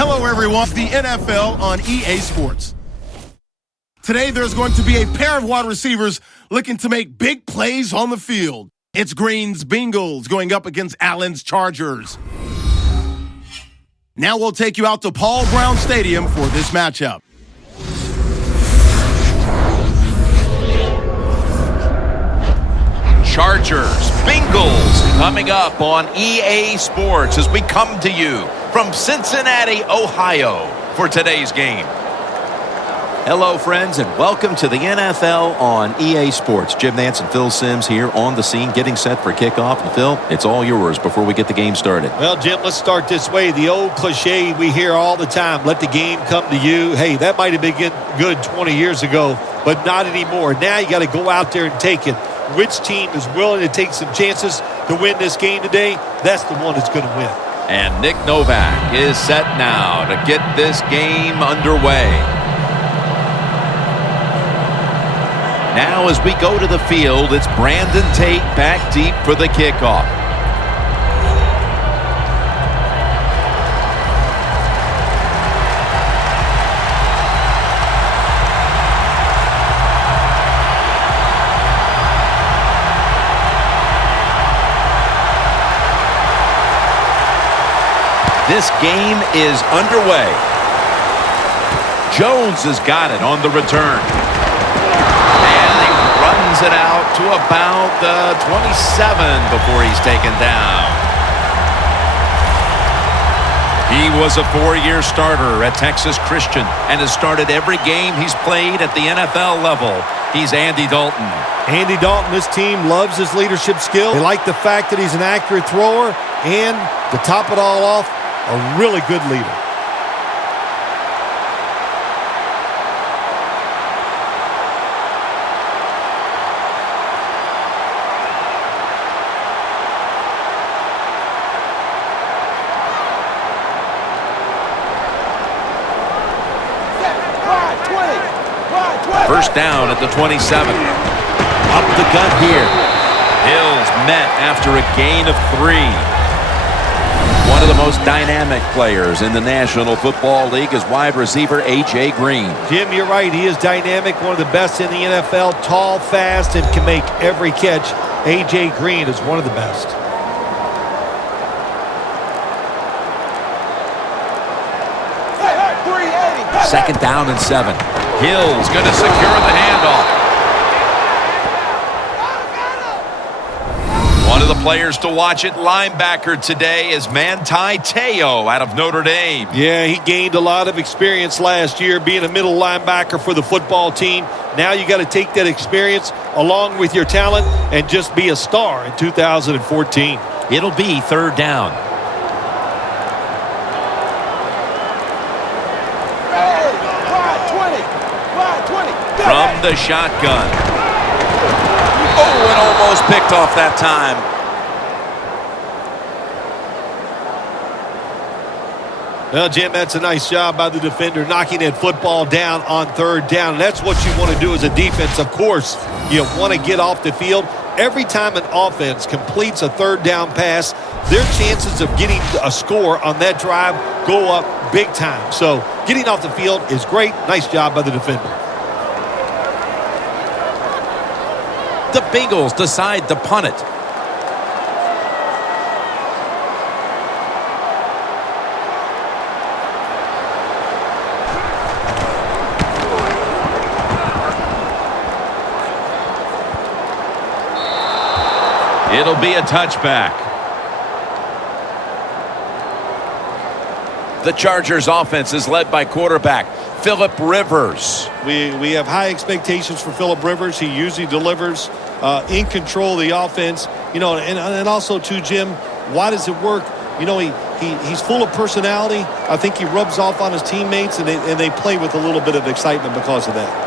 Hello, everyone. The NFL on EA Sports. Today, there's going to be a pair of wide receivers looking to make big plays on the field. It's Green's Bengals going up against Allen's Chargers. Now we'll take you out to Paul Brown Stadium for this matchup. Chargers, Bengals, coming up on EA Sports as we come to you from Cincinnati, Ohio for today's game. Hello, friends, and welcome to the NFL on EA Sports. Jim Nance and Phil Simms here on the scene, getting set for kickoff. And Phil, it's all yours before we get the game started. Well, Jim, let's start this way. The old cliche we hear all the time, let the game come to you. Hey, that might have been good 20 years ago, but not anymore. Now you got to go out there and take it. Which team is willing to take some chances to win this game today? That's the one that's going to win. And Nick Novak is set now to get this game underway. Now as we go to the field, it's Brandon Tate back deep for the kickoff. This game is underway. Jones has got it on the return. And he runs it out to about the 27 before he's taken down. He was a 4-year starter at Texas Christian and has started every game he's played at the NFL level. He's Andy Dalton. Andy Dalton, this team loves his leadership skill. They like the fact that he's an accurate thrower, and to top it all off, a really good leader. First down at the 27. Up the gut here. Hill's met after a gain of 3. One of the most dynamic players in the National Football League is wide receiver A.J. Green. Jim, you're right. He is dynamic, one of the best in the NFL. Tall, fast, and can make every catch. A.J. Green is one of the best. Second down and 7. Hill's going to secure the handoff. One of the players to watch at linebacker today is Manti Te'o out of Notre Dame. Yeah, he gained a lot of experience last year being a middle linebacker for the football team. Now you got to take that experience along with your talent and just be a star in 2014. It'll be third down. From the shotgun. Oh, and almost picked off that time. Well, Jim, that's a nice job by the defender knocking that football down on third down. And that's what you want to do as a defense. Of course, you want to get off the field. Every time an offense completes a third down pass, their chances of getting a score on that drive go up big time. So getting off the field is great. Nice job by the defender. The Bengals decide to punt it. It'll be a touchback. The Chargers offense is led by quarterback Phillip Rivers. We have high expectations for Phillip Rivers. He usually delivers in control of the offense. You know, and also too, Jim, why does it work? You know, he's full of personality. I think he rubs off on his teammates, and they play with a little bit of excitement because of that.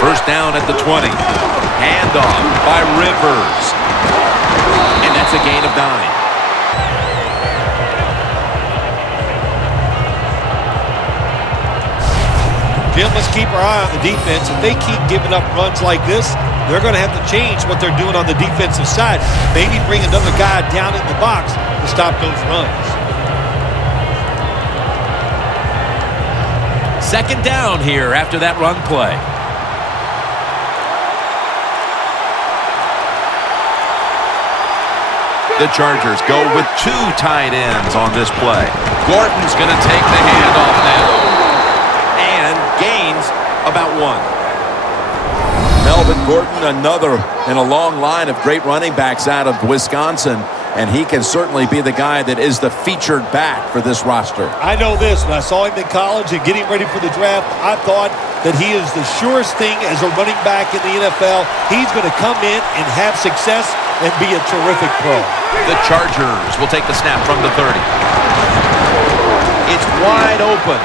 First down at the 20. Handoff by Rivers. And that's a gain of 9. Jim, let's keep our eye on the defense. If they keep giving up runs like this, they're going to have to change what they're doing on the defensive side. Maybe bring another guy down in the box to stop those runs. Second down here after that run play. The Chargers go with 2 tight ends on this play. Gordon's going to take the handoff now. And gains about 1. Melvin Gordon, another in a long line of great running backs out of Wisconsin. And he can certainly be the guy that is the featured back for this roster. I know this. When I saw him in college and getting ready for the draft, I thought that he is the surest thing as a running back in the NFL. He's going to come in and have success and be a terrific pro. The Chargers will take the snap from the 30. It's wide open.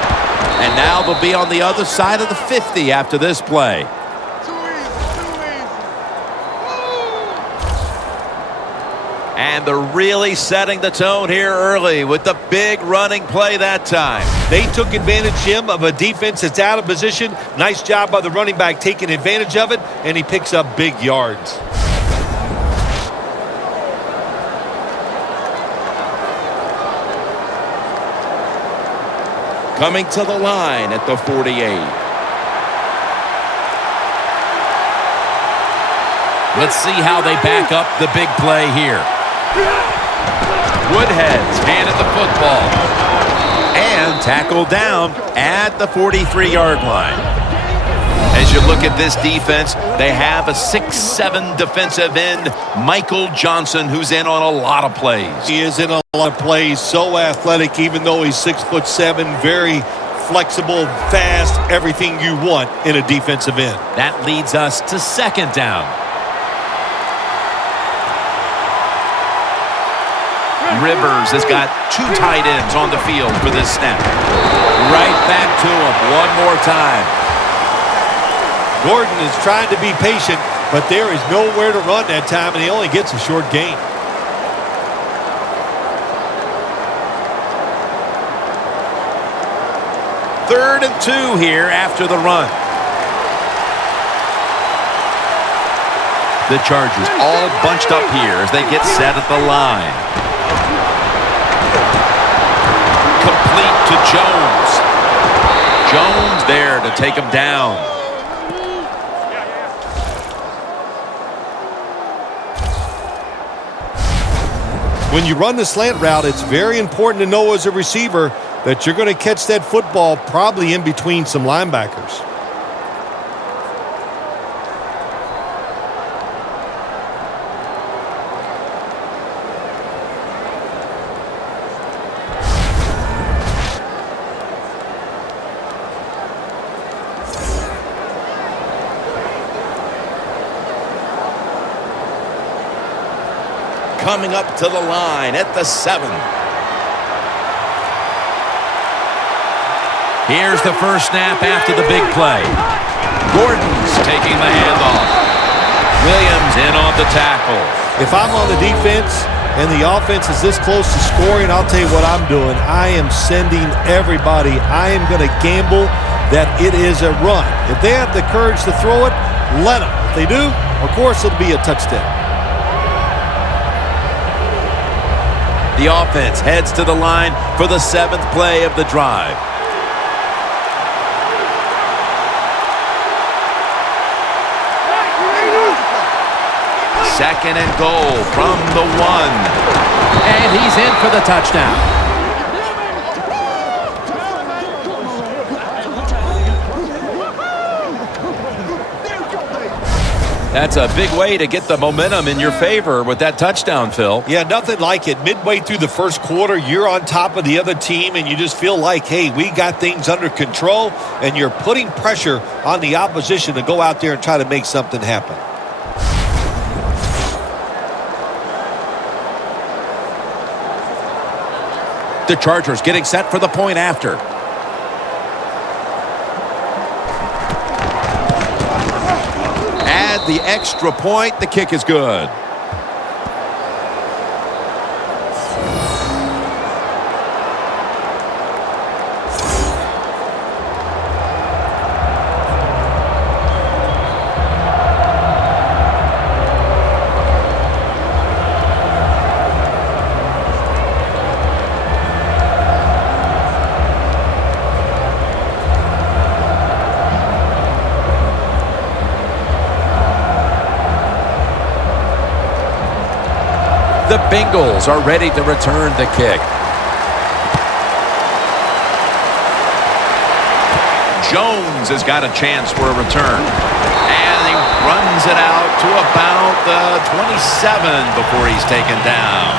And now they'll be on the other side of the 50 after this play. And they're really setting the tone here early with the big running play that time. They took advantage, Jim, of a defense that's out of position. Nice job by the running back taking advantage of it, and he picks up big yards. Coming to the line at the 48. Let's see how they back up the big play here. Woodhead's handed the football. And tackled down at the 43-yard line. As you look at this defense, they have a 6'7" defensive end, Michael Johnson, who's in on a lot of plays. He is in a lot of plays, so athletic, even though he's 6'7", very flexible, fast, everything you want in a defensive end. That leads us to second down. Rivers has got 2 tight ends on the field for this snap. Right back to him one more time. Gordon is trying to be patient, but there is nowhere to run that time, and he only gets a short gain. Third and 2 here after the run. The Chargers all bunched up here as they get set at the line. Complete to Jones. Jones there to take him down. When you run the slant route, it's very important to know as a receiver that you're going to catch that football probably in between some linebackers. Coming up to the line at the 7. Here's the first snap after the big play. Gordon's taking the handoff. Williams in on the tackle. If I'm on the defense and the offense is this close to scoring, I'll tell you what I'm doing. I am sending everybody. I am going to gamble that it is a run. If they have the courage to throw it, let them. If they do, of course it'll be a touchdown. The offense heads to the line for the 7th play of the drive. Second and goal from the 1. And he's in for the touchdown. That's a big way to get the momentum in your favor with that touchdown, Phil. Yeah, nothing like it. Midway through the first quarter, you're on top of the other team, and you just feel like, hey, we got things under control, and you're putting pressure on the opposition to go out there and try to make something happen. The Chargers getting set for the point after. Add the extra point. The kick is good. Bengals are ready to return the kick. Jones has got a chance for a return. And he runs it out to about the 27 before he's taken down.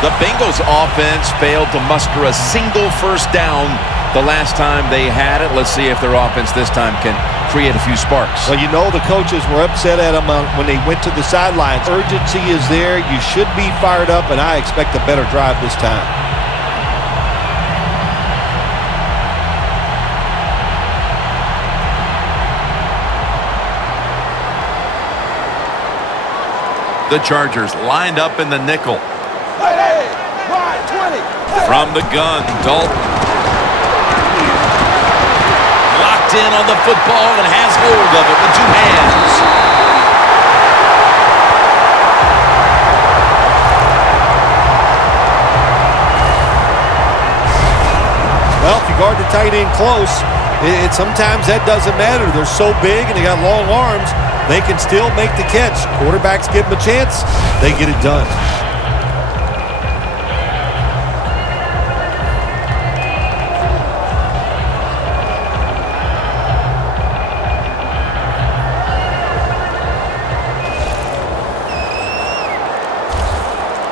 The Bengals offense failed to muster a single first down the last time they had it. Let's see if their offense this time can create a few sparks. Well, you know the coaches were upset at them when they went to the sidelines. Urgency is there. You should be fired up, and I expect a better drive this time. The Chargers lined up in the nickel. From the gun, Dalton. Locked in on the football and has hold of it with two hands. Well, if you guard the tight end close, sometimes that doesn't matter. They're so big and they got long arms. They can still make the catch. Quarterbacks give them a chance. They get it done.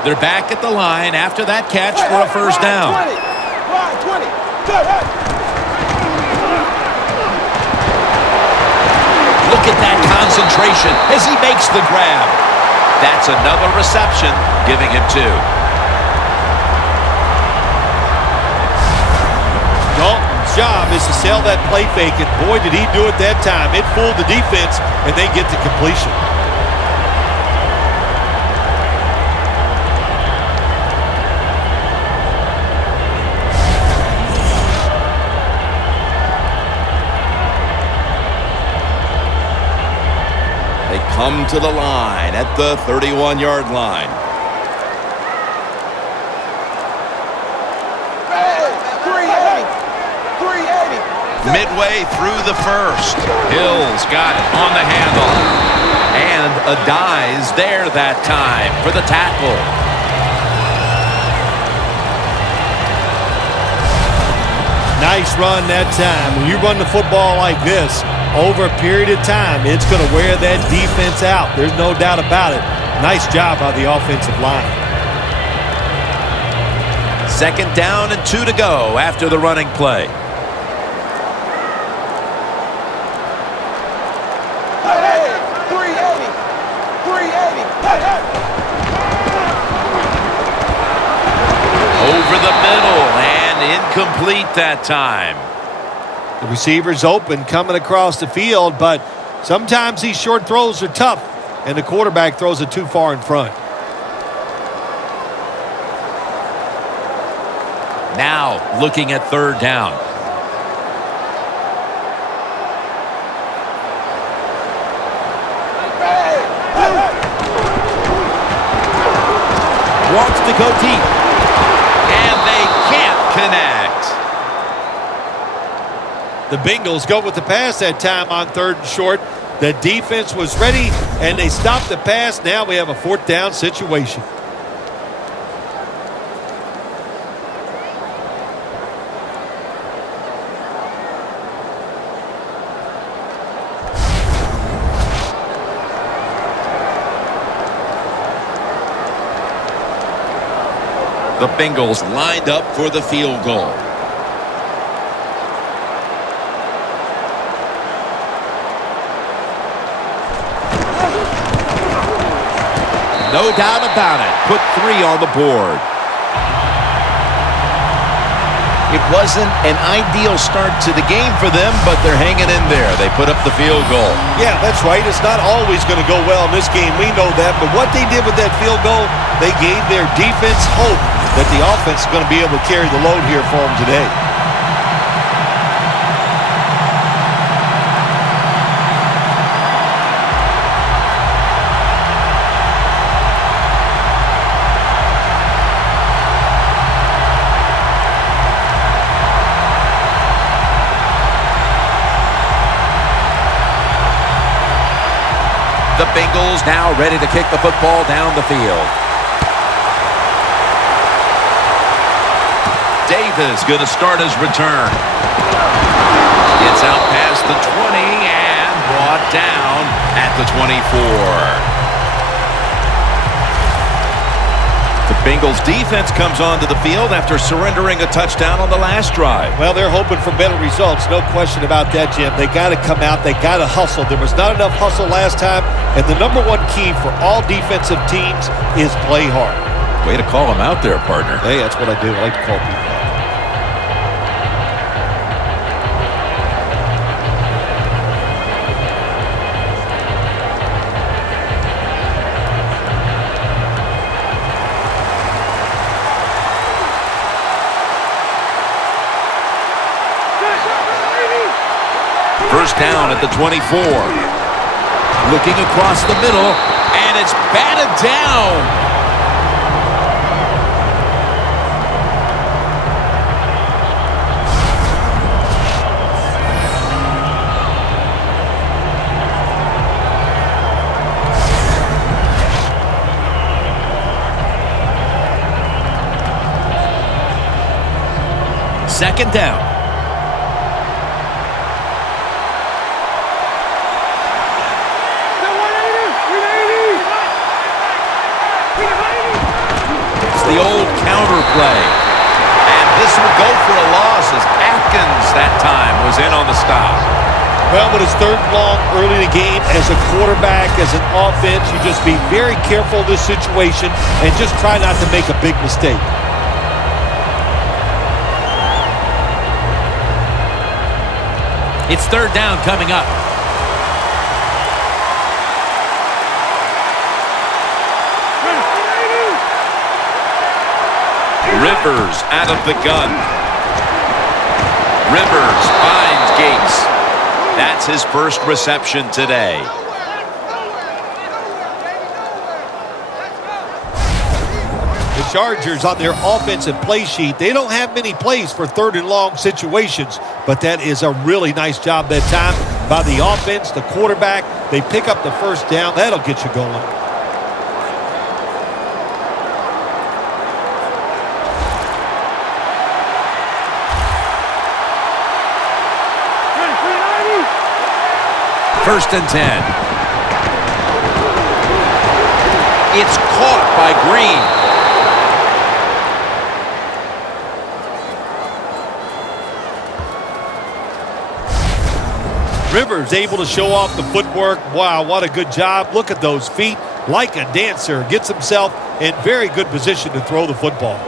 They're back at the line after that catch for a first down. Look at that concentration as he makes the grab. That's another reception, giving him 2. Dalton's job is to sell that play fake, and boy, did he do it that time. It fooled the defense, and they get the completion. Come to the line at the 31-yard line. Midway through the first. Hill's got it on the handle. And a die's there that time for the tackle. Nice run that time. When you run the football like this, over a period of time, it's going to wear that defense out. There's no doubt about it. Nice job by the offensive line. 2nd down and 2 to go after the running play. Over the middle and incomplete that time. The receiver's open coming across the field, but sometimes these short throws are tough, and the quarterback throws it too far in front. Now looking at 3rd down. Wants to go deep. And they can't connect. The Bengals go with the pass that time on 3rd and short. The defense was ready, and they stopped the pass. Now we have a 4th down situation. The Bengals lined up for the field goal. No doubt about it. Put 3 on the board. It wasn't an ideal start to the game for them, but they're hanging in there. They put up the field goal. Yeah, that's right. It's not always going to go well in this game. We know that. But what they did with that field goal, they gave their defense hope that the offense is going to be able to carry the load here for them today. The Bengals now ready to kick the football down the field. Davis going to start his return. Gets out past the 20 and brought down at the 24. The Bengals defense comes onto the field after surrendering a touchdown on the last drive. Well, they're hoping for better results. No question about that, Jim. They got to come out. They got to hustle. There was not enough hustle last time. And the number one key for all defensive teams is play hard. Way to call him out there, partner. Hey, that's what I do. I like to call people out. First down at the 24. Looking across the middle, and it's batted down. Second down. The old counter play. And this will go for a loss as Atkins that time was in on the stop. Well, when it's third and long early in the game, as a quarterback, as an offense, you just be very careful of this situation and just try not to make a big mistake. It's third down coming up. Rivers out of the gun. Rivers finds Gates. That's his first reception today. The Chargers on their offensive play sheet, they don't have many plays for third and long situations, but that is a really nice job that time by the offense, the quarterback. They pick up the first down. That'll get you going. First and 10. It's caught by Green. Rivers able to show off the footwork. Wow, what a good job. Look at those feet. Like a dancer. Gets himself in very good position to throw the football.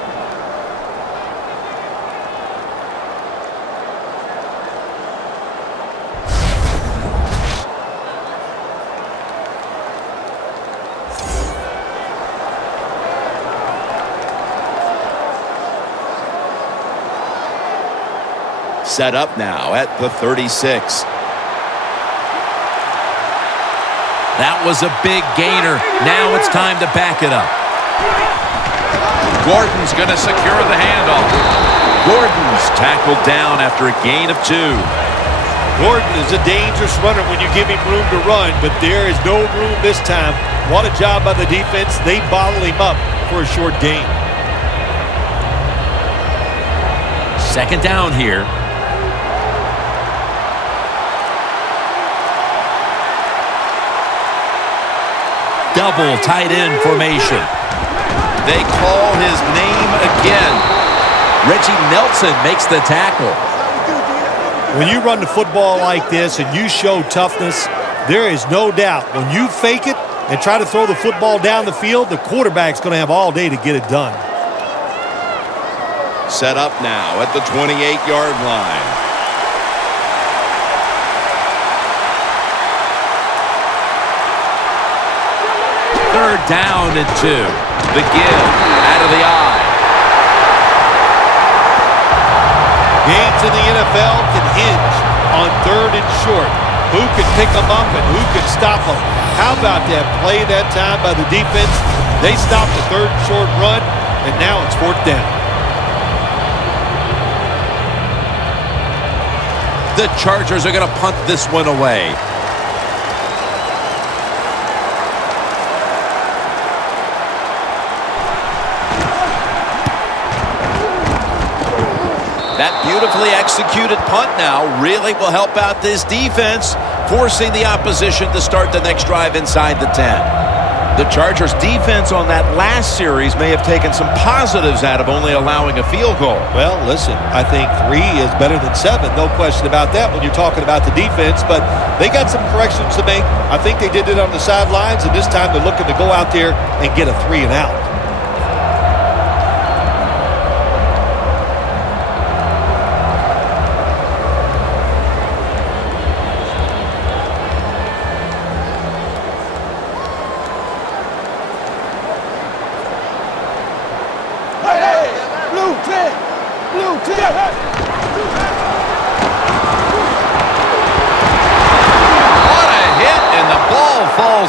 Set up now at the 36. That was a big gainer. Now it's time to back it up. Gordon's going to secure the handoff. Gordon's tackled down after a gain of 2. Gordon is a dangerous runner when you give him room to run, but there is no room this time. What a job by the defense. They bottle him up for a short gain. Second down here. Double tight end formation. They call his name again. Reggie Nelson makes the tackle. When you run the football like this and you show toughness, there is no doubt when you fake it and try to throw the football down the field, the quarterback's going to have all day to get it done. Set up now at the 28-yard line. Third down and 2. The give out of the eye. Games in the NFL can hinge on third and short. Who can pick them up and who can stop them? How about that play that time by the defense? They stopped the third and short run, and now it's fourth down. The Chargers are going to punt this one away. That beautifully executed punt now really will help out this defense, forcing the opposition to start the next drive inside the 10. The Chargers' defense on that last series may have taken some positives out of only allowing a field goal. Well, listen, I think 3 is better than 7. No question about that when you're talking about the defense. But they got some corrections to make. I think they did it on the sidelines, and this time they're looking to go out there and get a 3 and out.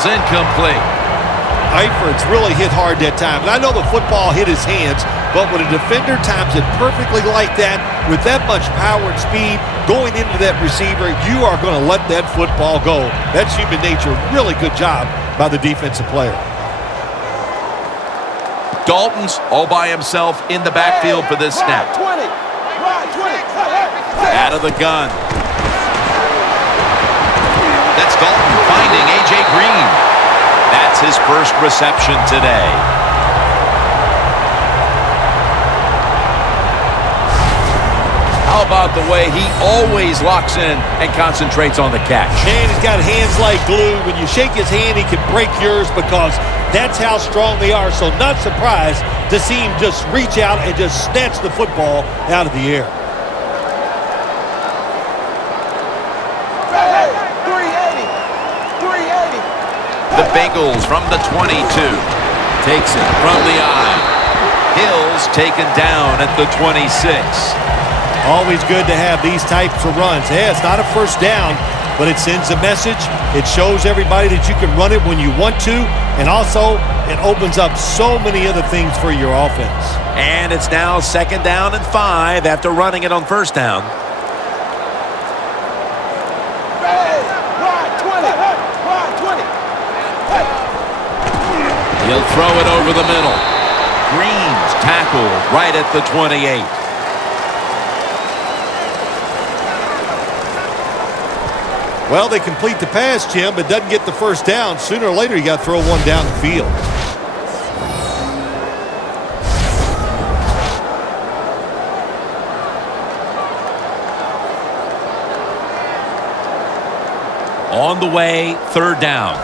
Incomplete. Eifert's really hit hard that time. And I know the football hit his hands, but when a defender times it perfectly like that, with that much power and speed going into that receiver, you are going to let that football go. That's human nature. Really good job by the defensive player. Dalton's all by himself in the backfield for this snap. Out of the gun. That's Dalton finding A.J. Green. That's his first reception today. How about the way he always locks in and concentrates on the catch? Man, he's got hands like glue. When you shake his hand, he can break yours because that's how strong they are. So not surprised to see him just reach out and just snatch the football out of the air. The Bengals from the 22. Takes it from the eye. Hill's taken down at the 26. Always good to have these types of runs. Yeah, it's not a first down, but it sends a message. It shows everybody that you can run it when you want to, and also it opens up so many other things for your offense. And it's now 2nd down and 5 after running it on 1st down. He'll throw it over the middle. Green's tackled right at the 28. Well, they complete the pass, Jim, but doesn't get the first down. Sooner or later, you got to throw one down the field. On the way, 3rd down.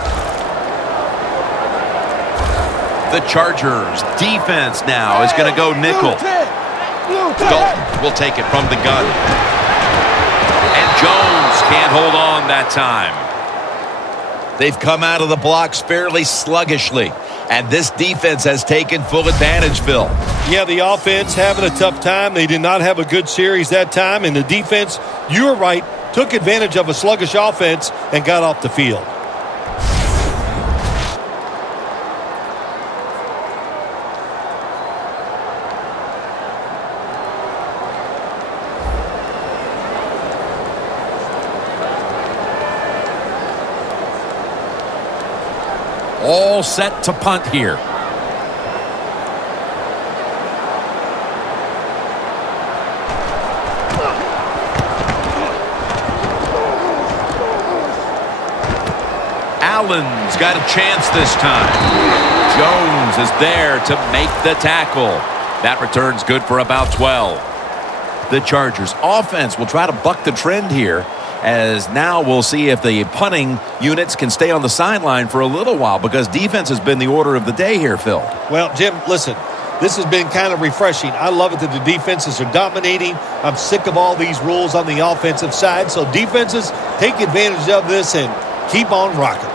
The Chargers defense now is going to go nickel. Dalton will take it from the gun. And Jones can't hold on that time. They've come out of the blocks fairly sluggishly, and this defense has taken full advantage, Phil. Yeah, the offense having a tough time. They did not have a good series that time, and the defense, you were right, took advantage of a sluggish offense and got off the field. All set to punt here. Allen's got a chance this time. Jones is there to make the tackle. That return's good for about 12. The Chargers offense will try to buck the trend here, as now we'll see if the punting units can stay on the sideline for a little while, because defense has been the order of the day here, Phil. Well, Jim, listen, this has been kind of refreshing. I love it that the defenses are dominating. I'm sick of all these rules on the offensive side, so defenses take advantage of this and keep on rocking.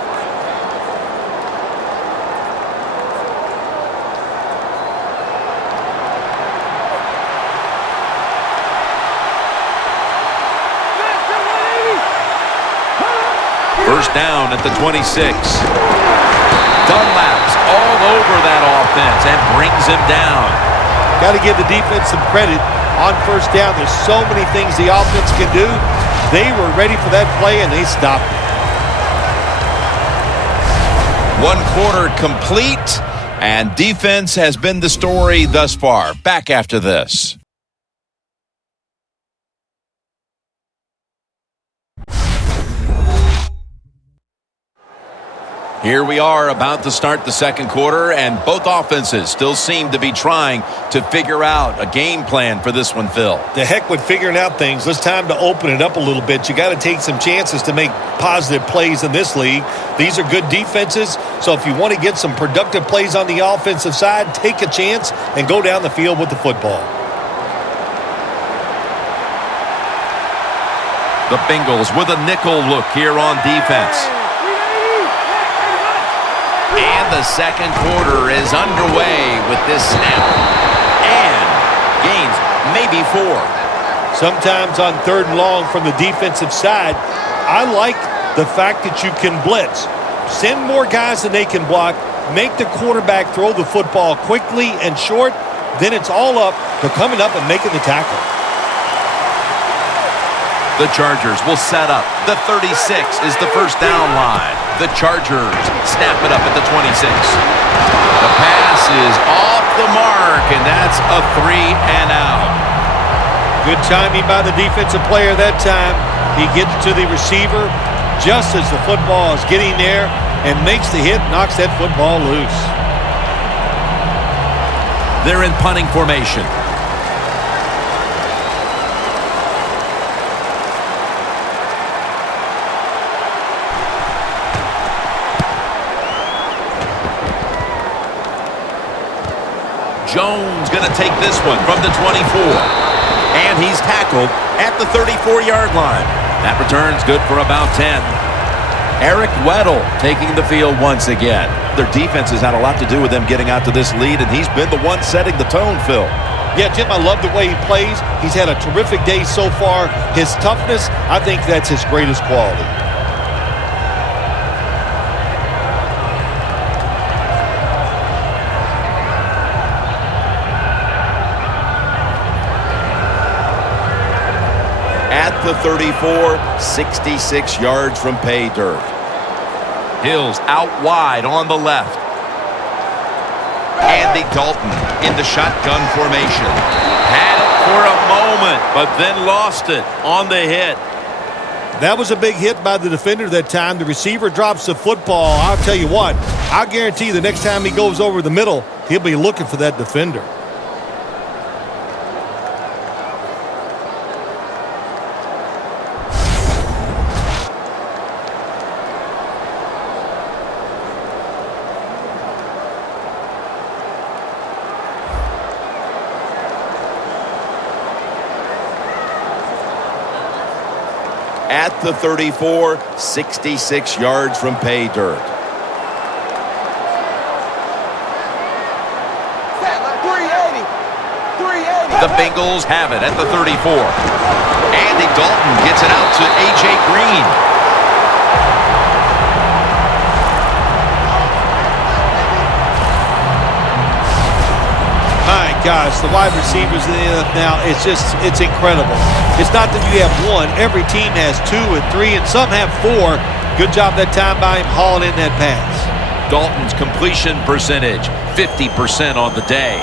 First down at the 26. Dunlap's all over that offense and brings him down. Got to give the defense some credit on first down. There's so many things the offense can do. They were ready for that play, and they stopped it. 1 quarter complete, and defense has been the story thus far. Back after this. Here we are about to start the second quarter, and both offenses still seem to be trying to figure out a game plan for this one, Phil. The heck with figuring out things. It's time to open it up a little bit. You got to take some chances to make positive plays in this league. These are good defenses, so if you want to get some productive plays on the offensive side, take a chance and go down the field with the football. The Bengals with a nickel look here on defense. And the second quarter is underway with this snap. And gains maybe 4. Sometimes on 3rd and long from the defensive side, I like the fact that you can blitz. Send more guys than they can block. Make the quarterback throw the football quickly and short. Then it's all up to coming up and making the tackle. The Chargers will set up. The 36 is the first down line. The Chargers snap it up at the 26. The pass is off the mark, and that's a 3 and out. Good timing by the defensive player that time. He gets to the receiver just as the football is getting there and makes the hit, knocks that football loose. They're in punting formation. Jones going to take this one from the 24. And he's tackled at the 34-yard line. That return's good for about 10. Eric Weddle taking the field once again. Their defense has had a lot to do with them getting out to this lead, and he's been the one setting the tone, Phil. Yeah, Jim, I love the way he plays. He's had a terrific day so far. His toughness, I think that's his greatest quality. The 34, 66 yards from pay dirt. Hills out wide on the left. Andy Dalton in the shotgun formation. Had it for a moment, but then lost it on the hit. That was a big hit by the defender that time. The receiver drops the football. I'll tell you what, I'll guarantee the next time he goes over the middle, he'll be looking for that defender. At the 34, 66 yards from pay dirt. The Bengals have it at the 34. Andy Dalton gets it out to A.J. Green. My gosh, the wide receivers in the NFL now, it's incredible. It's not that you have one. Every team has 2 and 3, and some have 4. Good job that time by him hauling in that pass. Dalton's completion percentage, 50% on the day.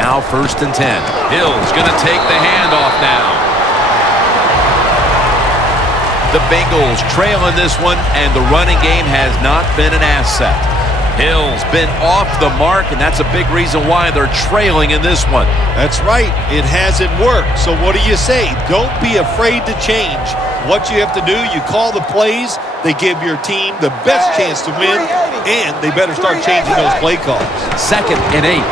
Now 1st and 10. Hill's going to take the handoff now. The Bengals trail in this one, and the running game has not been an asset. Hill's been off the mark, and that's a big reason why they're trailing in this one. That's right. It hasn't worked. So what do you say? Don't be afraid to change. What you have to do, you call the plays. They give your team the best chance to win, and they better start changing those play calls. 2nd and 8.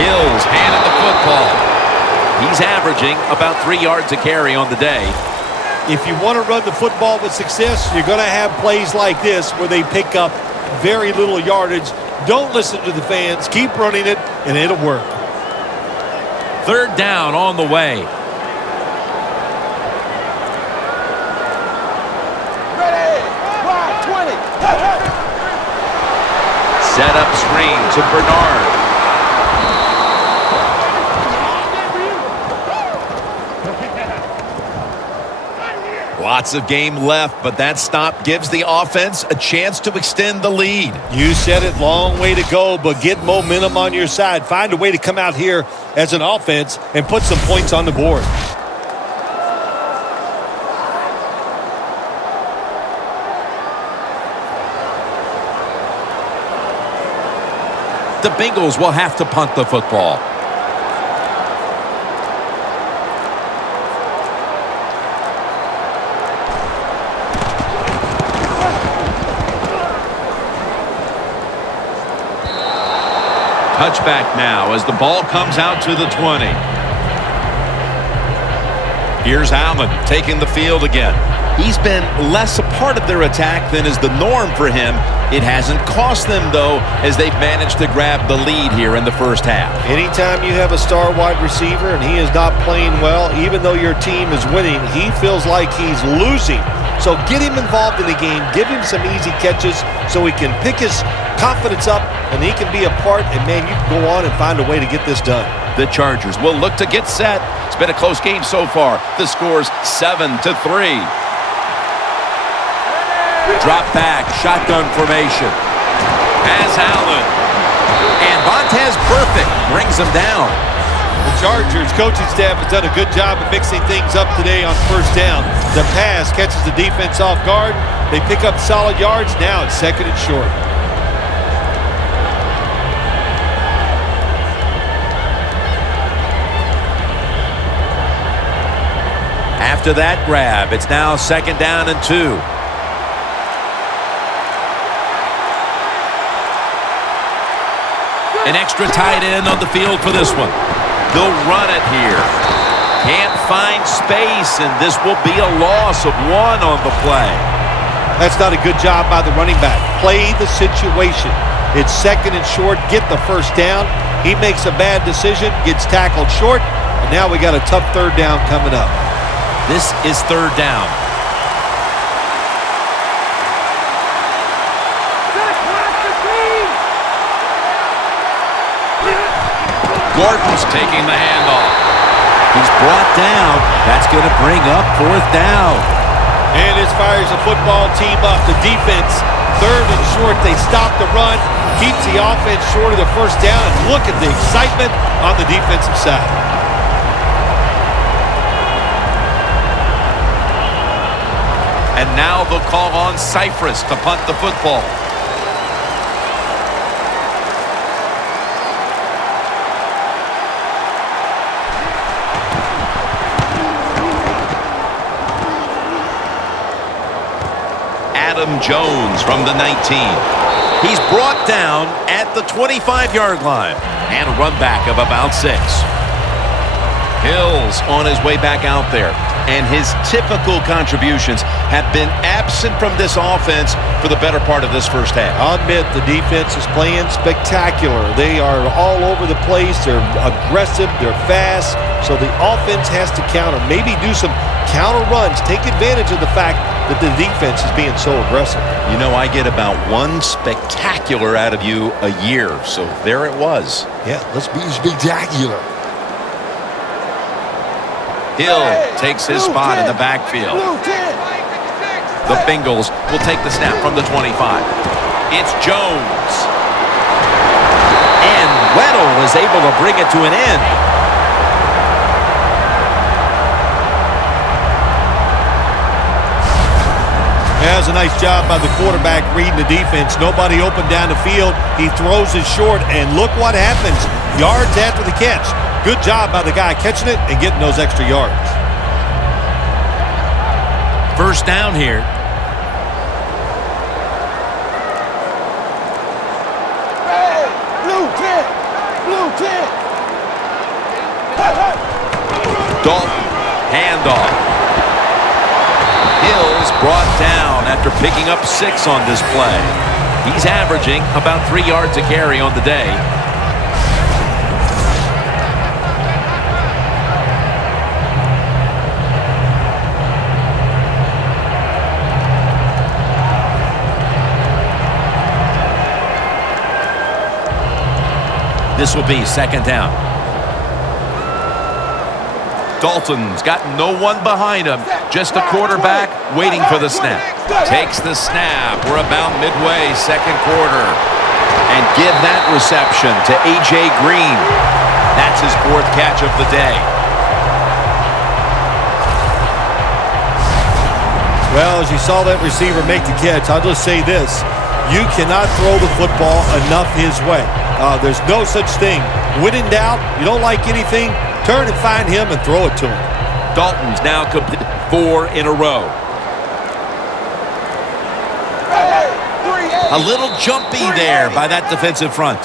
Hill's handed the football. He's averaging about 3 yards a carry on the day. If you want to run the football with success, you're going to have plays like this where they pick up very little yardage. Don't listen to the fans. Keep running it, and it'll work. 3rd down on the way. Ready, wide, 20. Set up screen to Bernard. Lots of game left, but that stop gives the offense a chance to extend the lead. You said it, long way to go, but get momentum on your side. Find a way to come out here as an offense and put some points on the board. The Bengals will have to punt the football. Touchback now as the ball comes out to the 20. Here's Allen taking the field again. He's been less a part of their attack than is the norm for him. It hasn't cost them, though, as they've managed to grab the lead here in the first half. Anytime you have a star wide receiver and he is not playing well, even though your team is winning, he feels like he's losing. So get him involved in the game. Give him some easy catches so he can pick his confidence up and he can be a part. And, man, you can go on and find a way to get this done. The Chargers will look to get set. It's been a close game so far. The score's 7-3. Drop back, shotgun formation. Has Allen. And Vontez perfect. Brings him down. The Chargers coaching staff has done a good job of mixing things up today on first down. The pass catches the defense off guard. They pick up solid yards. Now it's 2nd and short. After that grab, it's now 2nd down and 2. An extra tight end on the field for this one. They'll run it here. Can't find space, and this will be a loss of 1 on the play. That's not a good job by the running back. Play the situation. It's 2nd and short. Get the first down. He makes a bad decision, gets tackled short, and now we got a tough 3rd down coming up. This is 3rd down. Gordon's taking the handoff. He's brought down. That's going to bring up 4th down. And this fires the football team up. The defense, 3rd and short. They stop the run, keeps the offense short of the first down. And look at the excitement on the defensive side. And now they'll call on Cypress to punt the football. Adam Jones from the 19. He's brought down at the 25-yard line. And a run back of about 6. Hill's on his way back out there. And his typical contributions have been absent from this offense for the better part of this first half. I'll admit the defense is playing spectacular. They are all over the place. They're aggressive. They're fast. So the offense has to counter. Maybe do some counter runs. Take advantage of the fact that the defense is being so aggressive. You know, I get about 1 spectacular out of you a year. So there it was. Yeah, let's be spectacular. Hill takes his spot in the backfield. The Bengals will take the snap from the 25. It's Jones. And Weddle is able to bring it to an end. That's a nice job by the quarterback reading the defense. Nobody open down the field. He throws it short, and look what happens. Yards after the catch. Good job by the guy catching it and getting those extra yards. First down here. Hey, blue tent, blue tent. Dalton, handoff. Hill's brought down after picking up 6 on this play. He's averaging about 3 yards a carry on the day. This will be 2nd down. Dalton's got no one behind him. Just a quarterback waiting for the snap. Takes the snap. We're about midway, 2nd quarter. And give that reception to A.J. Green. That's his 4th catch of the day. Well, as you saw that receiver make the catch, I'll just say this. You cannot throw the football enough his way. There's no such thing. When in doubt, you don't like anything, turn and find him and throw it to him. Dalton's now completed 4 in a row. A little jumpy there by that defensive front.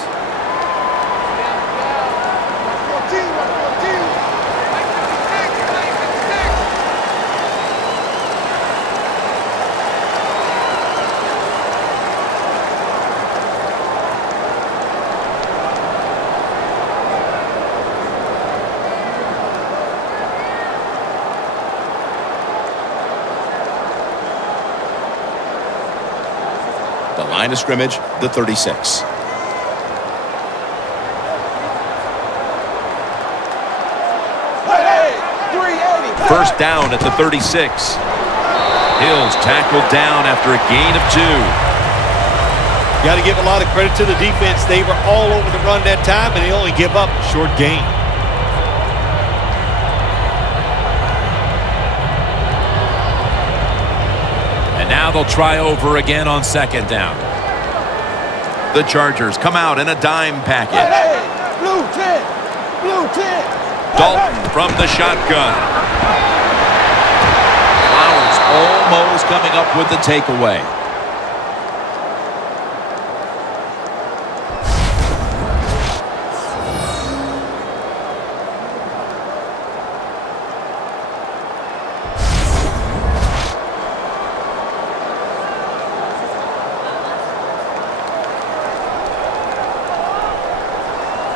The line of scrimmage, the 36. First down at the 36. Hills tackled down after a gain of 2. Got to give a lot of credit to the defense. They were all over the run that time, and they only give up a short gain. And now they'll try over again on second down. The Chargers come out in a dime package. Blue 10. Blue 10. Dalton from the shotgun. Flowers almost coming up with the takeaway.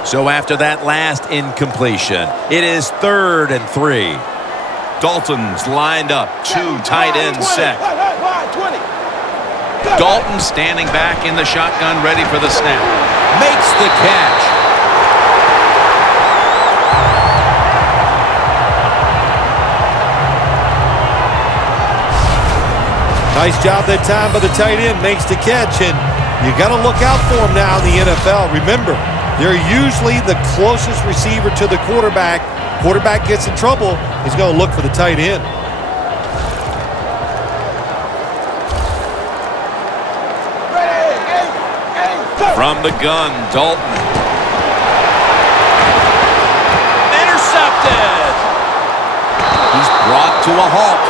So after that last incompletion, it is 3rd and 3. Dalton's lined up, 2 tight ends set. Dalton standing back in the shotgun, ready for the snap. Makes the catch. Nice job that time by the tight end. Makes the catch, and you got to look out for him now in the NFL. Remember, they're usually the closest receiver to the quarterback. Quarterback gets in trouble, he's going to look for the tight end. From the gun, Dalton. Intercepted. He's brought to a halt.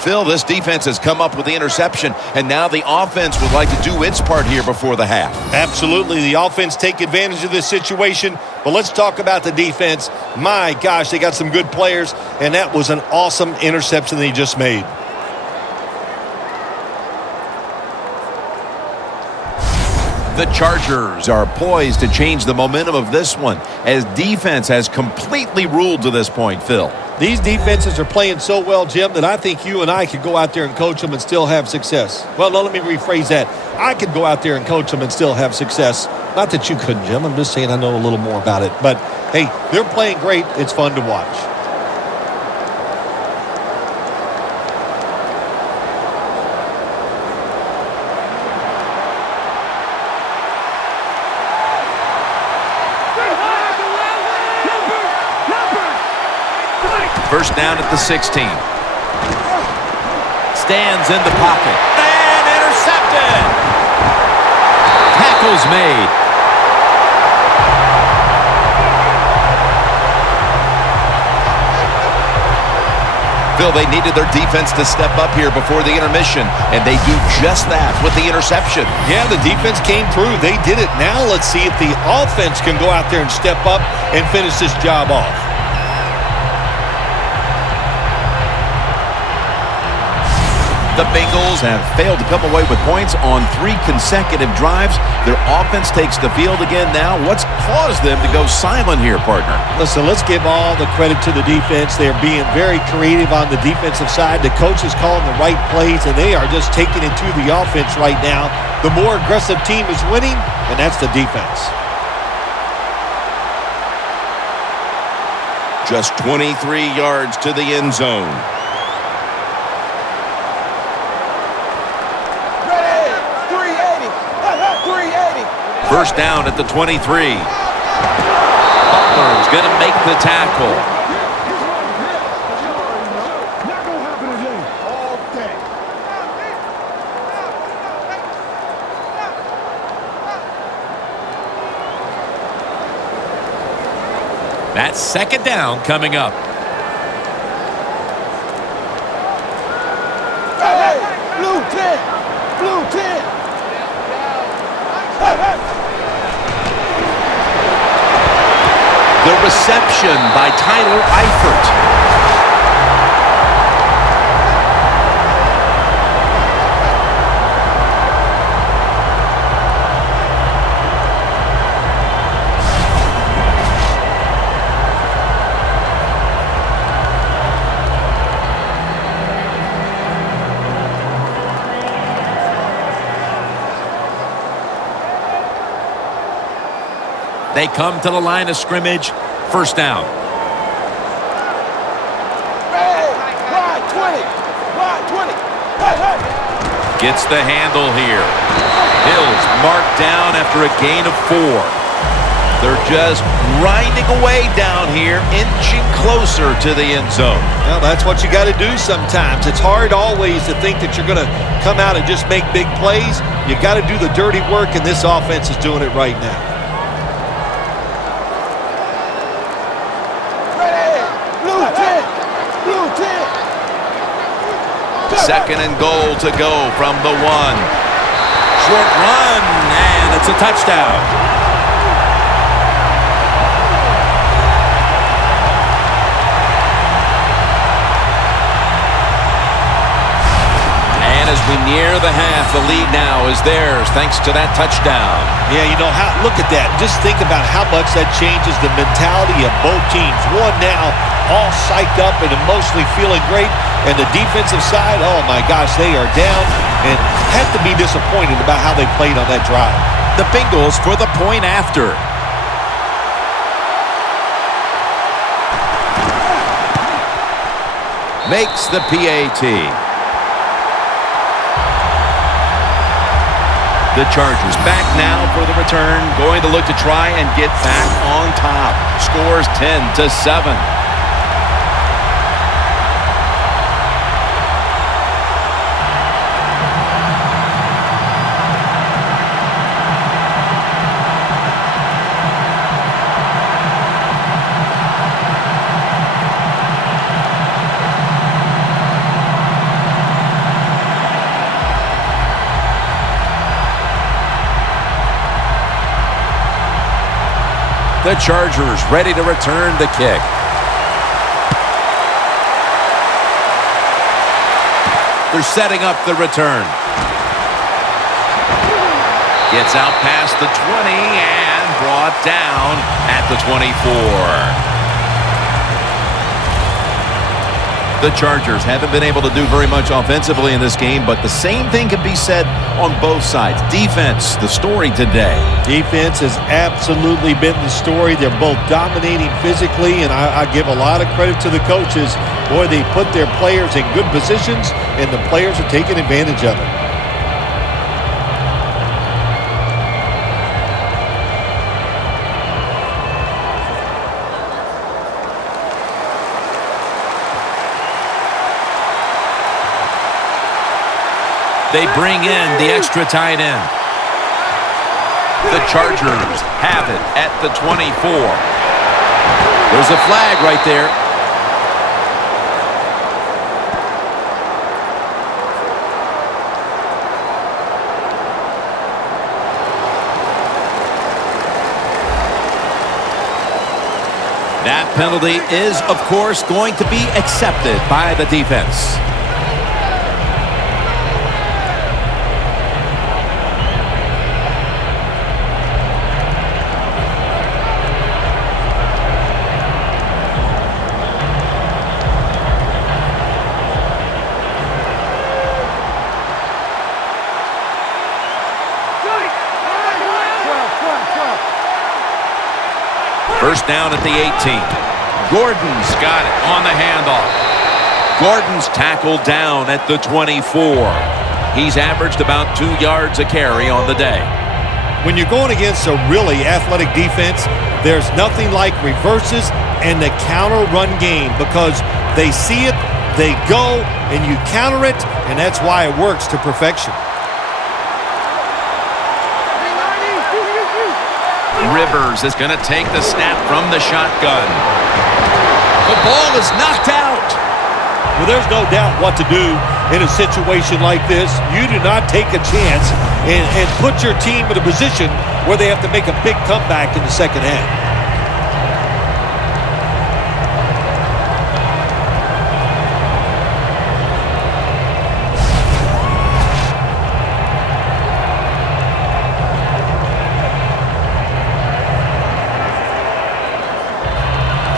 Phil, this defense has come up with the interception, and now the offense would like to do its part here before the half. Absolutely. The offense take advantage of this situation, but let's talk about the defense. My gosh, they got some good players, and that was an awesome interception they just made. The Chargers are poised to change the momentum of this one, as defense has completely ruled to this point, Phil. These defenses are playing so well, Jim, that I think you and I could go out there and coach them and still have success. Well, no, let me rephrase that. I could go out there and coach them and still have success. Not that you couldn't, Jim. I'm just saying I know a little more about it. But, hey, they're playing great. It's fun to watch. First down at the 16. Stands in the pocket. And intercepted. Tackle's made. Phil, they needed their defense to step up here before the intermission, and they do just that with the interception. Yeah, the defense came through. They did it. Now let's see if the offense can go out there and step up and finish this job off. The Bengals have failed to come away with points on 3 consecutive drives. Their offense takes the field again now. What's caused them to go silent here, partner? Listen, let's give all the credit to the defense. They're being very creative on the defensive side. The coach is calling the right plays, and they are just taking it to the offense right now. The more aggressive team is winning, and that's the defense. Just 23 yards to the end zone. First down at the 23. Butler's going to make the tackle. That's second down coming up. Hey, blue 10. Blue 10. Hey, hey. The reception by Tyler Eifert. They come to the line of scrimmage. First down. Hey, ride 20. Ride 20. Hey, hey. Gets the handle here. Hill's marked down after a gain of 4. They're just grinding away down here, inching closer to the end zone. Well, that's what you got to do sometimes. It's hard always to think that you're going to come out and just make big plays. You got to do the dirty work, and this offense is doing it right now. Second and goal to go from the 1. Short run, and it's a touchdown. And as we near the half, the lead now is theirs thanks to that touchdown. Yeah, you know, look at that. Just think about how much that changes the mentality of both teams. One now all psyched up and emotionally feeling great. And the defensive side, oh my gosh, they are down and have to be disappointed about how they played on that drive. The Bengals for the point after. Makes the PAT. The Chargers back now for the return. Going to look to try and get back on top. Scores 10-7. The Chargers ready to return the kick. They're setting up the return. Gets out past the 20 and brought down at the 24. The Chargers haven't been able to do very much offensively in this game, but the same thing can be said on both sides. Defense, the story today. Defense has absolutely been the story. They're both dominating physically, and I give a lot of credit to the coaches. Boy, they put their players in good positions, and the players are taking advantage of it. They bring in the extra tight end. The Chargers have it at the 24. There's a flag right there. That penalty is, of course, going to be accepted by the defense. First down at the 18. Gordon's got it on the handoff. Gordon's tackled down at the 24. He's averaged about 2 yards a carry on the day. When you're going against a really athletic defense, there's nothing like reverses and the counter run game because they see it, they go, and you counter it, and that's why it works to perfection. Rivers is going to take the snap from the shotgun. The ball is knocked out. Well, there's no doubt what to do in a situation like this. You do not take a chance and put your team in a position where they have to make a big comeback in the second half.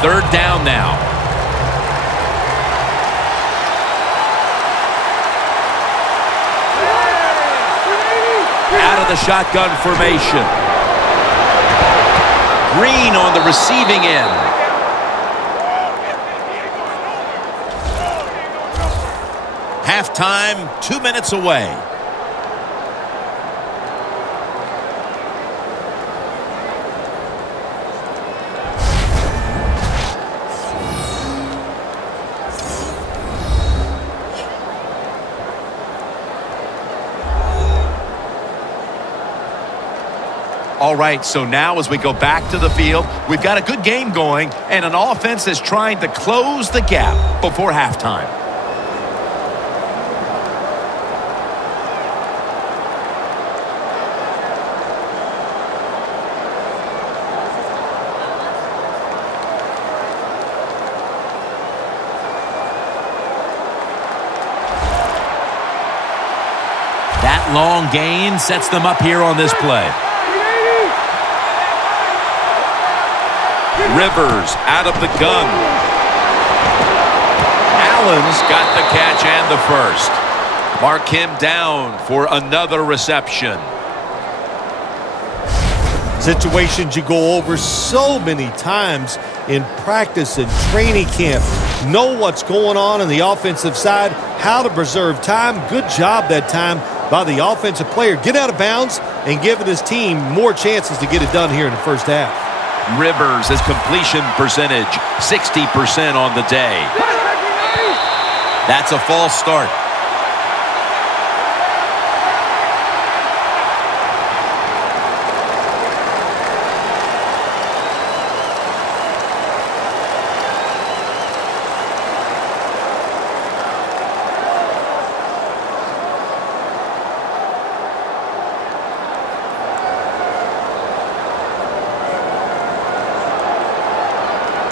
Third down now. Out of the shotgun formation. Green on the receiving end. Halftime, 2 minutes away. All right, so now as we go back to the field, we've got a good game going and an offense that's trying to close the gap before halftime. That long gain sets them up here on this play. Rivers out of the gun. Allen's got the catch and the first. Mark him down for another reception. Situations you go over so many times in practice and training camp. Know what's going on the offensive side, how to preserve time. Good job that time by the offensive player. Get out of bounds and giving his team more chances to get it done here in the first half. Rivers' his completion percentage, 60% on the day. That's a false start.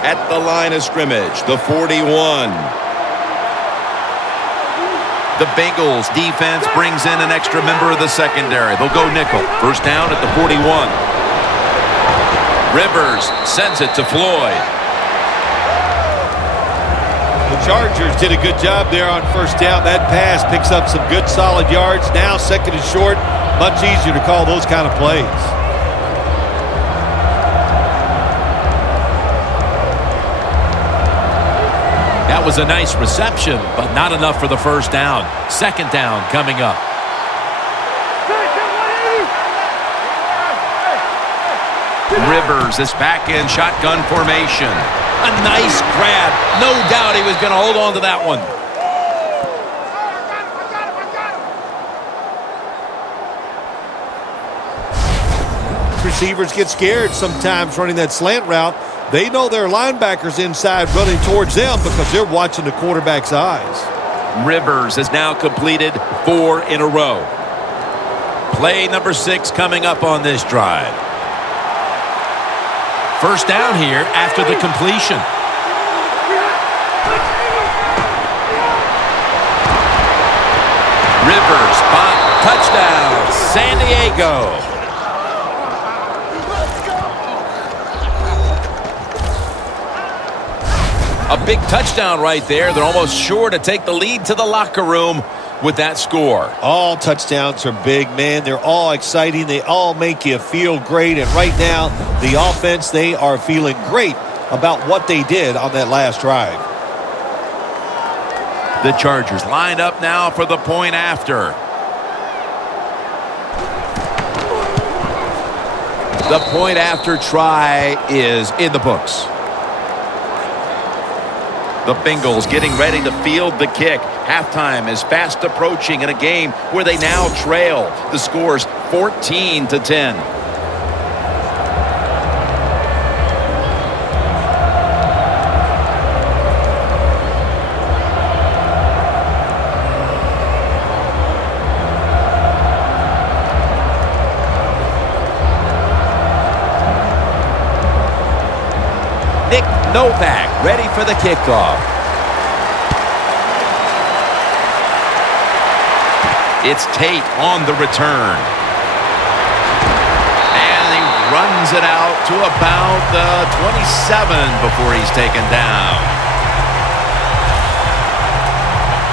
At the line of scrimmage, the 41. The Bengals defense brings in an extra member of the secondary. They'll go nickel. First down at the 41. Rivers sends it to Floyd. The Chargers did a good job there on first down. That pass picks up some good solid yards. Now second and short, much easier to call those kind of plays. That was a nice reception, but not enough for the first down. Second down coming up. Rivers is back in shotgun formation. A nice grab. No doubt he was going to hold on to that one. Receivers get scared sometimes running that slant route. They know their linebackers inside running towards them because they're watching the quarterback's eyes. Rivers has now completed 4 in a row. Play number 6 coming up on this drive. First down here after the completion. Rivers, touchdown, San Diego. A big touchdown right there. They're almost sure to take the lead to the locker room with that score. All touchdowns are big, man. They're all exciting. They all make you feel great. And right now, the offense, they are feeling great about what they did on that last drive. The Chargers line up now for the point after. The point after try is in the books. The Bengals getting ready to field the kick. Halftime is fast approaching in a game where they now trail. The score's 14-10. Novak ready for the kickoff. It's Tate on the return. And he runs it out to about the 27 before he's taken down.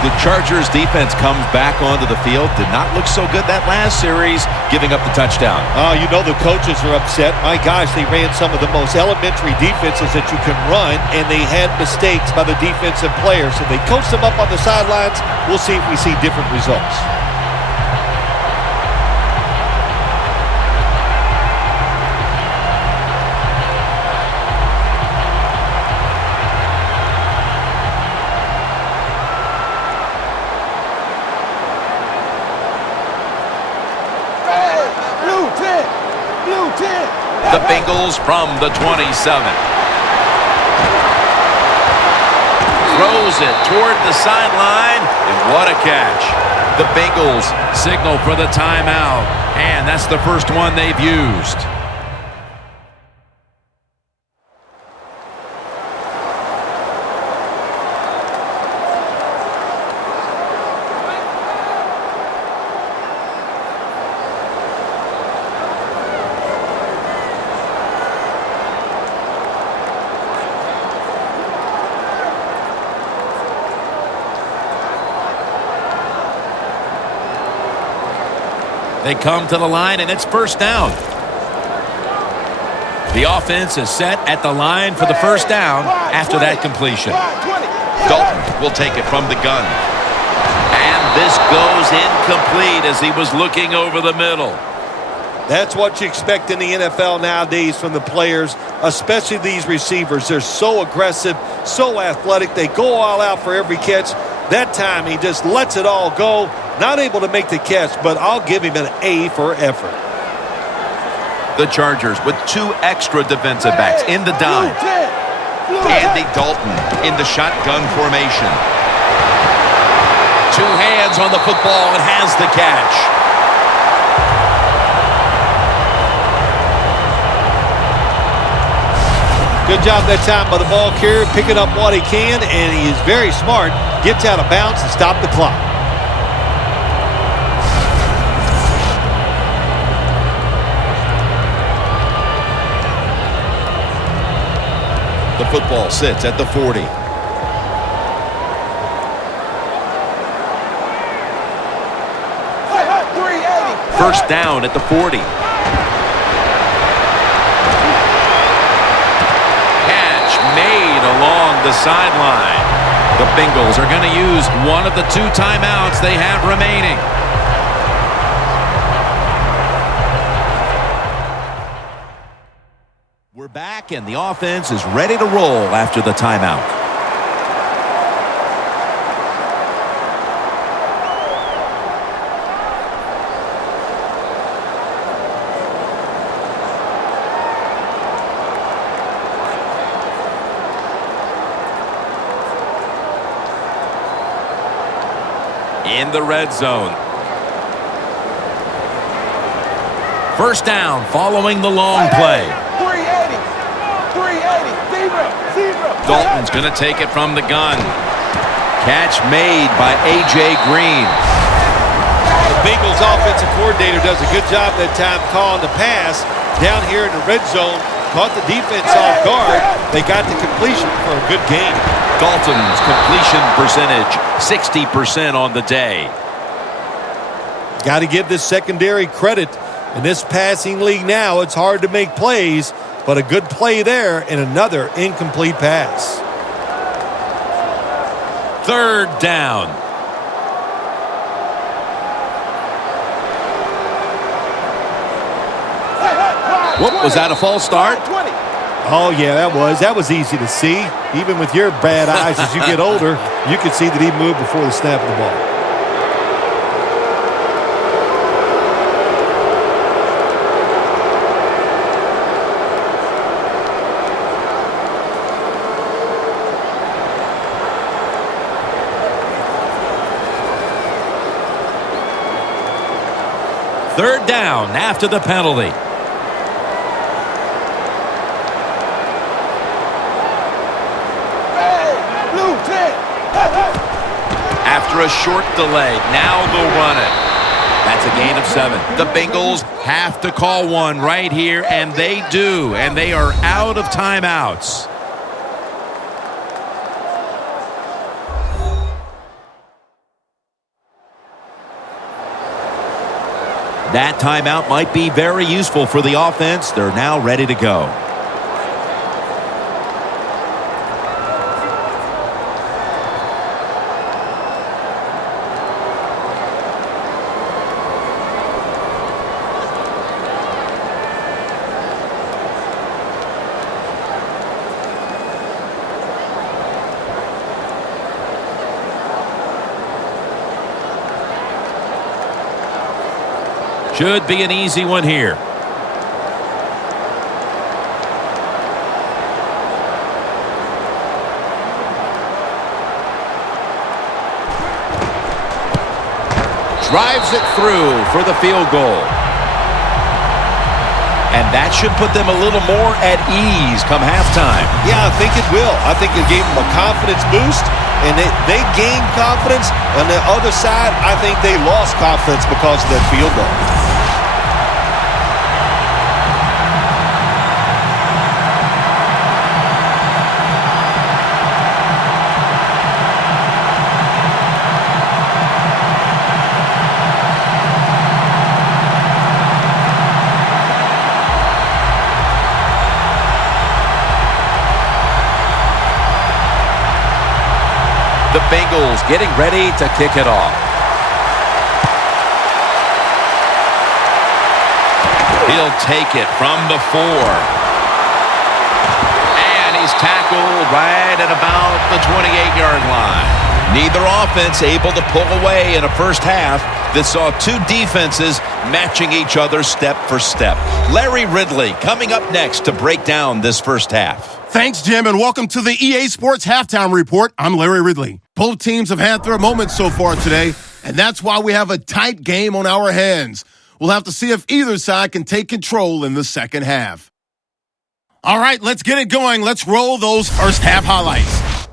The Chargers defense comes back onto the field. Did not look so good that last series, giving up the touchdown. Oh, you know the coaches are upset. My gosh, they ran some of the most elementary defenses that you can run, and they had mistakes by the defensive players. So they coached them up on the sidelines. We'll see if we see different results. The Bengals from the 27. Throws it toward the sideline, and what a catch. The Bengals signal for the timeout, and that's the first one they've used. They come to the line, and it's first down. The offense is set at the line for the first down after that completion. Dalton will take it from the gun. And this goes incomplete as he was looking over the middle. That's what you expect in the NFL nowadays from the players, especially these receivers. They're so aggressive, so athletic. They go all out for every catch. That time, he just lets it all go. Not able to make the catch, but I'll give him an A for effort. The Chargers with two extra defensive backs in the dime. Andy Dalton in the shotgun formation. Two hands on the football and has the catch. Good job that time by the ball carrier, picking up what he can, and he is very smart. Gets out of bounds and stop the clock. The football sits at the 40. First down at the 40. Catch made along the sideline. The Bengals are going to use one of the two timeouts they have remaining. We're back, and the offense is ready to roll after the timeout. In the red zone. First down following the long play. 380, Dalton's going to take it from the gun. Catch made by A.J. Green. The Bengals offensive coordinator does a good job that time calling the pass down here in the red zone. Caught the defense off guard. They got the completion for a good game. Dalton's completion percentage, 60% on the day. Got to give this secondary credit. In this passing league now, it's hard to make plays, but a good play there and another incomplete pass. Third down. What was that, a false start? Oh, yeah, that was easy to see. Even with your bad eyes as you get older, you could see that he moved before the snap of the ball. Third down after the penalty. after a short delay. Now they'll run it. That's a gain of 7. The Bengals have to call one right here, and they do. And they are out of timeouts. That timeout might be very useful for the offense. They're now ready to go. Should be an easy one here. Drives it through for the field goal. And that should put them a little more at ease come halftime. Yeah, I think it will. I think it gave them a confidence boost, and they gained confidence. On the other side, I think they lost confidence because of that field goal. The Bengals getting ready to kick it off. He'll take it from the 4. And he's tackled right at about the 28-yard line. Neither offense able to pull away in a first half that saw two defenses matching each other step for step. Larry Ridley coming up next to break down this first half. Thanks, Jim, and welcome to the EA Sports Halftime Report. I'm Larry Ridley. Both teams have had their moments so far today, and that's why we have a tight game on our hands. We'll have to see if either side can take control in the second half. All right, let's get it going. Let's roll those first half highlights.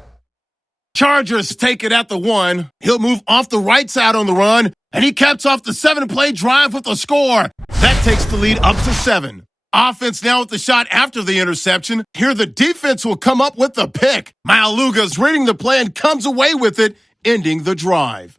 Chargers take it at the 1. He'll move off the right side on the run, and he caps off the 7-play drive with a score. That takes the lead up to 7. Offense now with the shot after the interception. Here the defense will come up with the pick. Maluga's reading the play and comes away with it, ending the drive.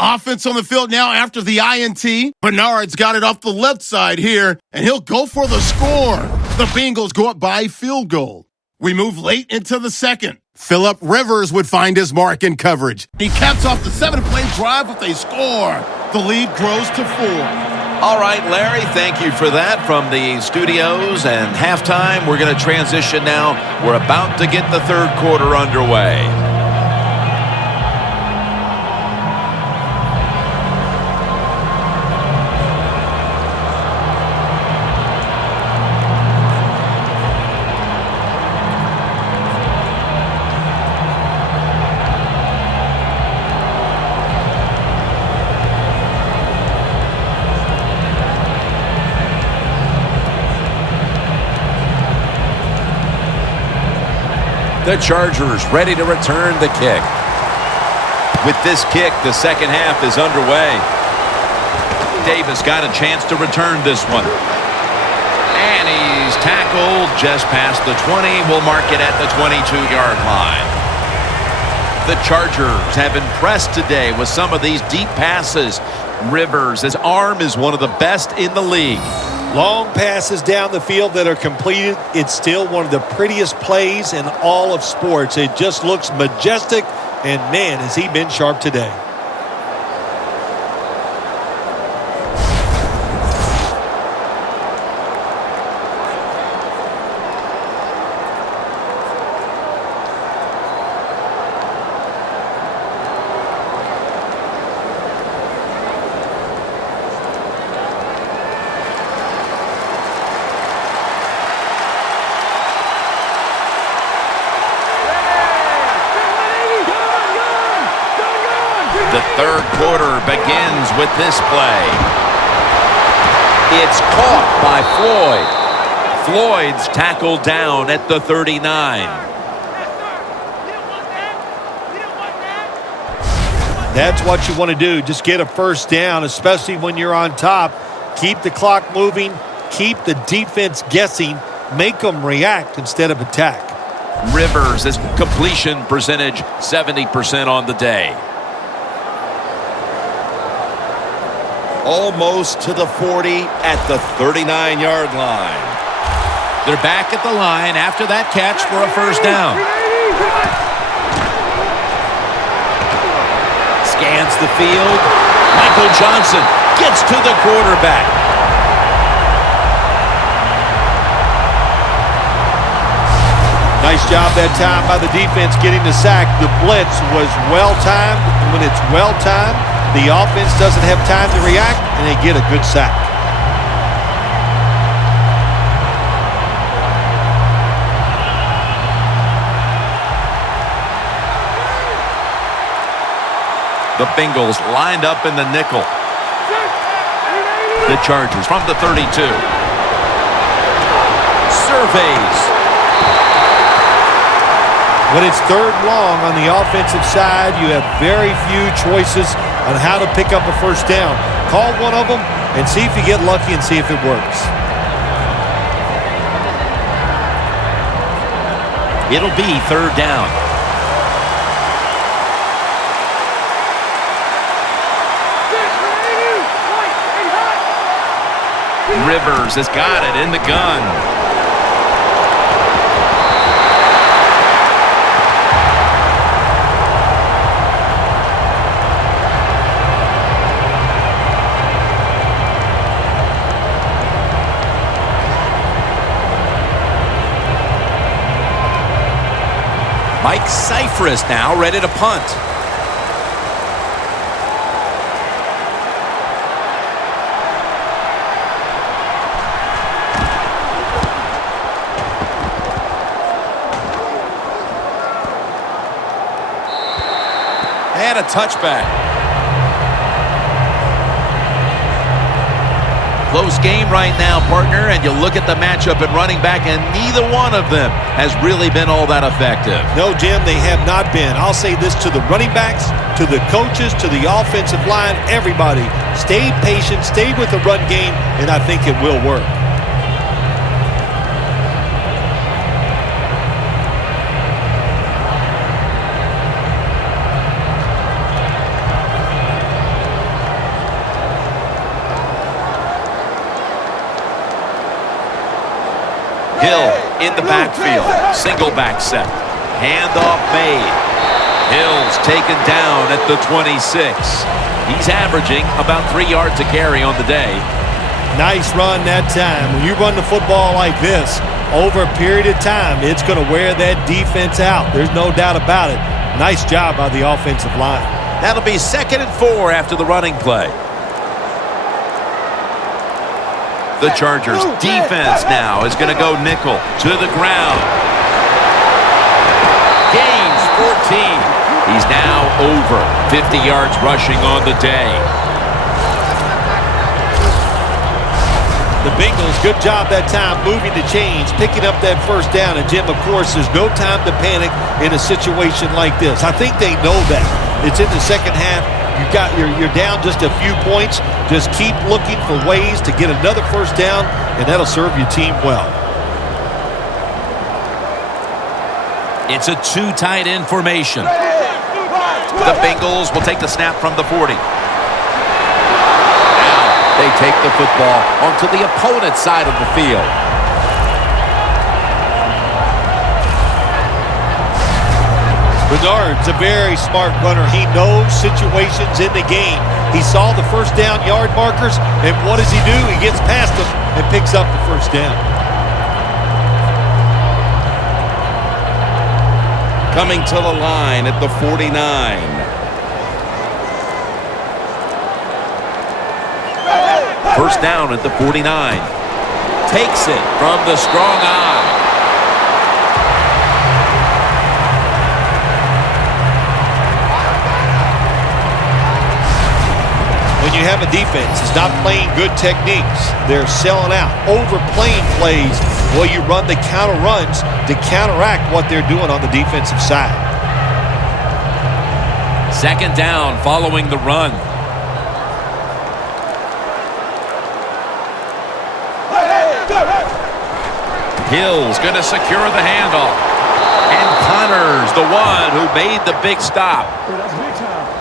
Offense on the field now after the INT. Bernard's got it off the left side here, and he'll go for the score. The Bengals go up by a field goal. We move late into the second. Phillip Rivers would find his mark in coverage. He caps off the 7-play drive with a score. The lead grows to 4. All right, Larry, thank you for that from the studios and halftime. We're going to transition now. We're about to get the third quarter underway. The Chargers ready to return the kick. With this kick, the second half is underway. Davis got a chance to return this one. And he's tackled just past the 20. We'll mark it at the 22-yard line. The Chargers have impressed today with some of these deep passes. Rivers, his arm is one of the best in the league. Long passes down the field that are completed. It's still one of the prettiest plays in all of sports. It just looks majestic, and man, has he been sharp today. The third quarter begins with this play. It's caught by Floyd. Floyd's tackled down at the 39. That's what you want to do. Just get a first down, especially when you're on top. Keep the clock moving. Keep the defense guessing. Make them react instead of attack. Rivers, his completion percentage 70% on the day. Almost to the 40 at the 39-yard line. They're back at the line after that catch for a first down. Scans the field. Michael Johnson gets to the quarterback. Nice job that time by the defense getting the sack. The blitz was well-timed. When it's well-timed, the offense doesn't have time to react, and they get a good sack. The Bengals lined up in the nickel. The Chargers from the 32. Surveys. When it's third and long on the offensive side, you have very few choices on how to pick up a first down. Call one of them and see if you get lucky and see if it works. It'll be third down. Rivers has got it in the gun. Mike Cyphers now ready to punt. And a touchback. Close game right now, partner, and you look at the matchup at running back, and neither one of them has really been all that effective. No, Jim, they have not been. I'll say this to the running backs, to the coaches, to the offensive line, everybody. Stay patient, stay with the run game, and I think it will work. Hill in the backfield. Single back set. Handoff made. Hill's taken down at the 26. He's averaging about 3 yards a carry on the day. Nice run that time. When you run the football like this, over a period of time, it's going to wear that defense out. There's no doubt about it. Nice job by the offensive line. That'll be 2nd and 4 after the running play. The Chargers defense now is going to go nickel to the ground. Gains 14. He's now over 50 yards rushing on the day. The Bengals, good job that time moving the chains, picking up that first down. And, Jim, of course, there's no time to panic in a situation like this. I think they know that. It's in the second half. You're down just a few points. Just keep looking for ways to get another first down, and that'll serve your team well. It's a two tight end formation. The Bengals will take the snap from the 40. Now they take the football onto the opponent's side of the field. Bernard's a very smart runner. He knows situations in the game. He saw the first down yard markers, and what does he do? He gets past them and picks up the first down. Coming to the line at the 49. First down at the 49. Takes it from the strong eye. When you have a defense that's not playing good techniques, they're selling out, overplaying plays. Well, you run the counter runs to counteract what they're doing on the defensive side. Second down following the run. Hill's going to secure the handoff. And Connor's the one who made the big stop.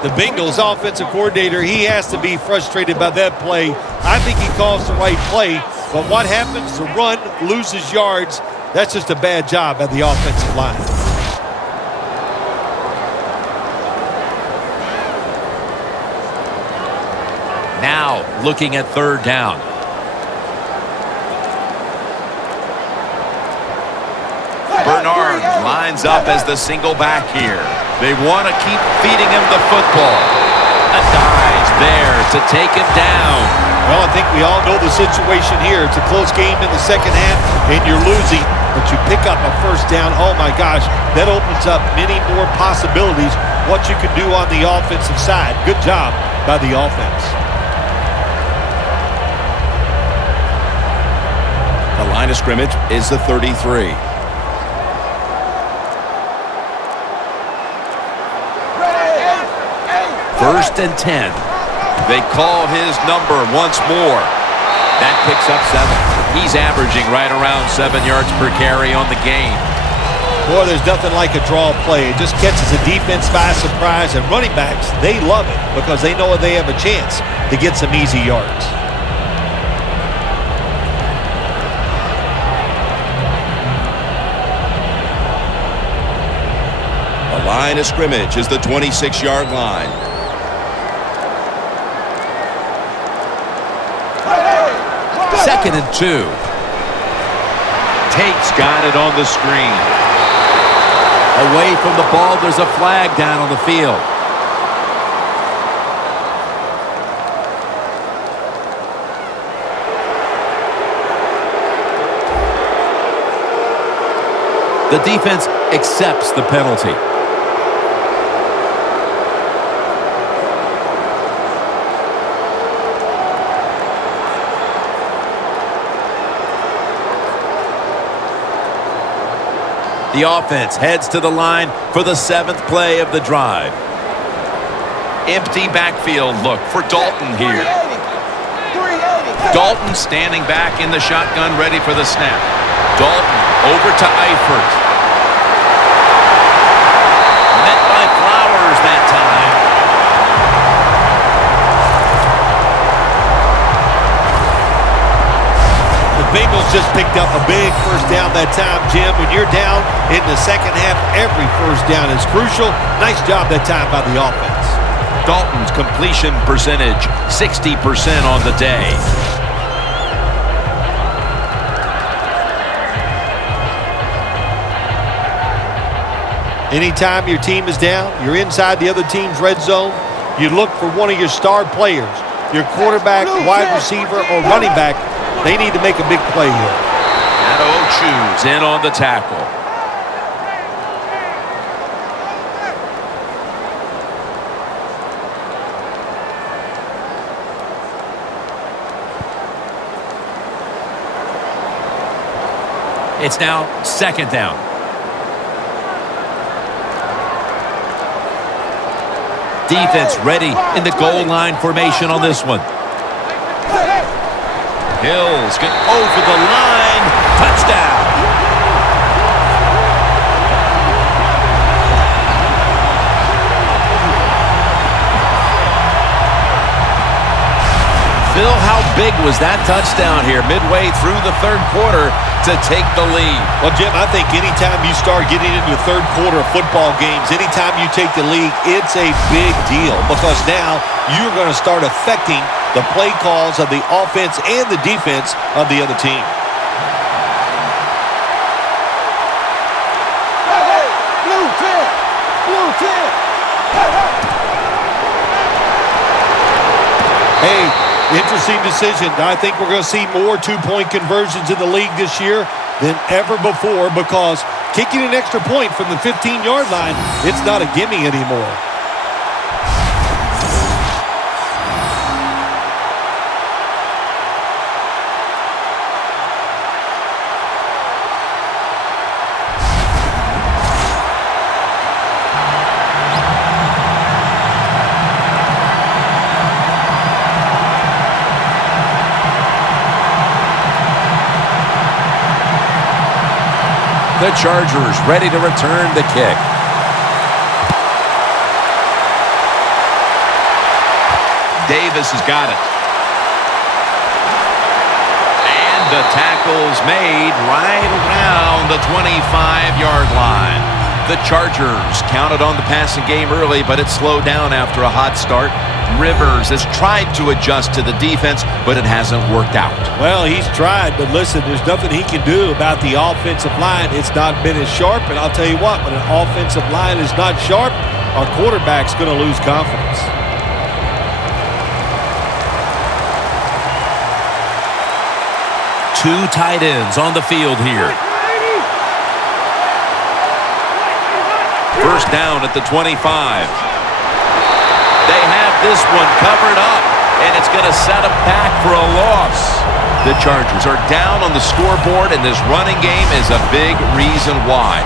The Bengals offensive coordinator, he has to be frustrated by that play. I think he calls the right play, but what happens? The run loses yards. That's just a bad job at the offensive line. Now looking at third down. Bernard lines up as the single back here. They want to keep feeding him the football. A dive there to take him down. Well, I think we all know the situation here. It's a close game in the second half, and you're losing, but you pick up a first down. Oh, my gosh, that opens up many more possibilities, what you can do on the offensive side. Good job by the offense. The line of scrimmage is the 33. First and 10. They call his number once more. That picks up 7. He's averaging right around 7 yards per carry on the game. Boy, there's nothing like a draw play. It just catches a defense by surprise, and running backs, they love it because they know they have a chance to get some easy yards. The line of scrimmage is the 26-yard line. Second and 2. Tate's got it on the screen. Away from the ball, there's a flag down on the field. The defense accepts the penalty. The offense heads to the line for the 7th play of the drive. Empty backfield look for Dalton here. Dalton standing back in the shotgun, ready for the snap. Dalton over to Eifert. Met by Flowers that time. Bengals just picked up a big first down that time, Jim. When you're down in the second half, every first down is crucial. Nice job that time by the offense. Dalton's completion percentage, 60% on the day. Anytime your team is down, you're inside the other team's red zone, you look for one of your star players, your quarterback, wide receiver, or running back. They need to make a big play here. Choose in on the tackle. It's now second down. Defense ready in the goal line formation on this one. Hills get over the line. Touchdown. Phil, how big was that touchdown here midway through the third quarter to take the lead? Well, Jim, I think anytime you start getting into the third quarter of football games, anytime you take the lead, it's a big deal because now you're going to start affecting the play calls of the offense and the defense of the other team. Blue 10! Blue 10! Hey, interesting decision. I think we're going to see more two-point conversions in the league this year than ever before because kicking an extra point from the 15-yard line, it's not a gimme anymore. The Chargers ready to return the kick. Davis has got it. And the tackle's made right around the 25-yard line. The Chargers counted on the passing game early, but it slowed down after a hot start. Rivers has tried to adjust to the defense, but it hasn't worked out. Well, he's tried, but listen, there's nothing he can do about the offensive line. It's not been as sharp, and I'll tell you what, when an offensive line is not sharp, our quarterback's going to lose confidence. Two tight ends on the field here. First down at the 25. They have this one covered up, and it's going to set them back for a loss. The Chargers are down on the scoreboard, and this running game is a big reason why.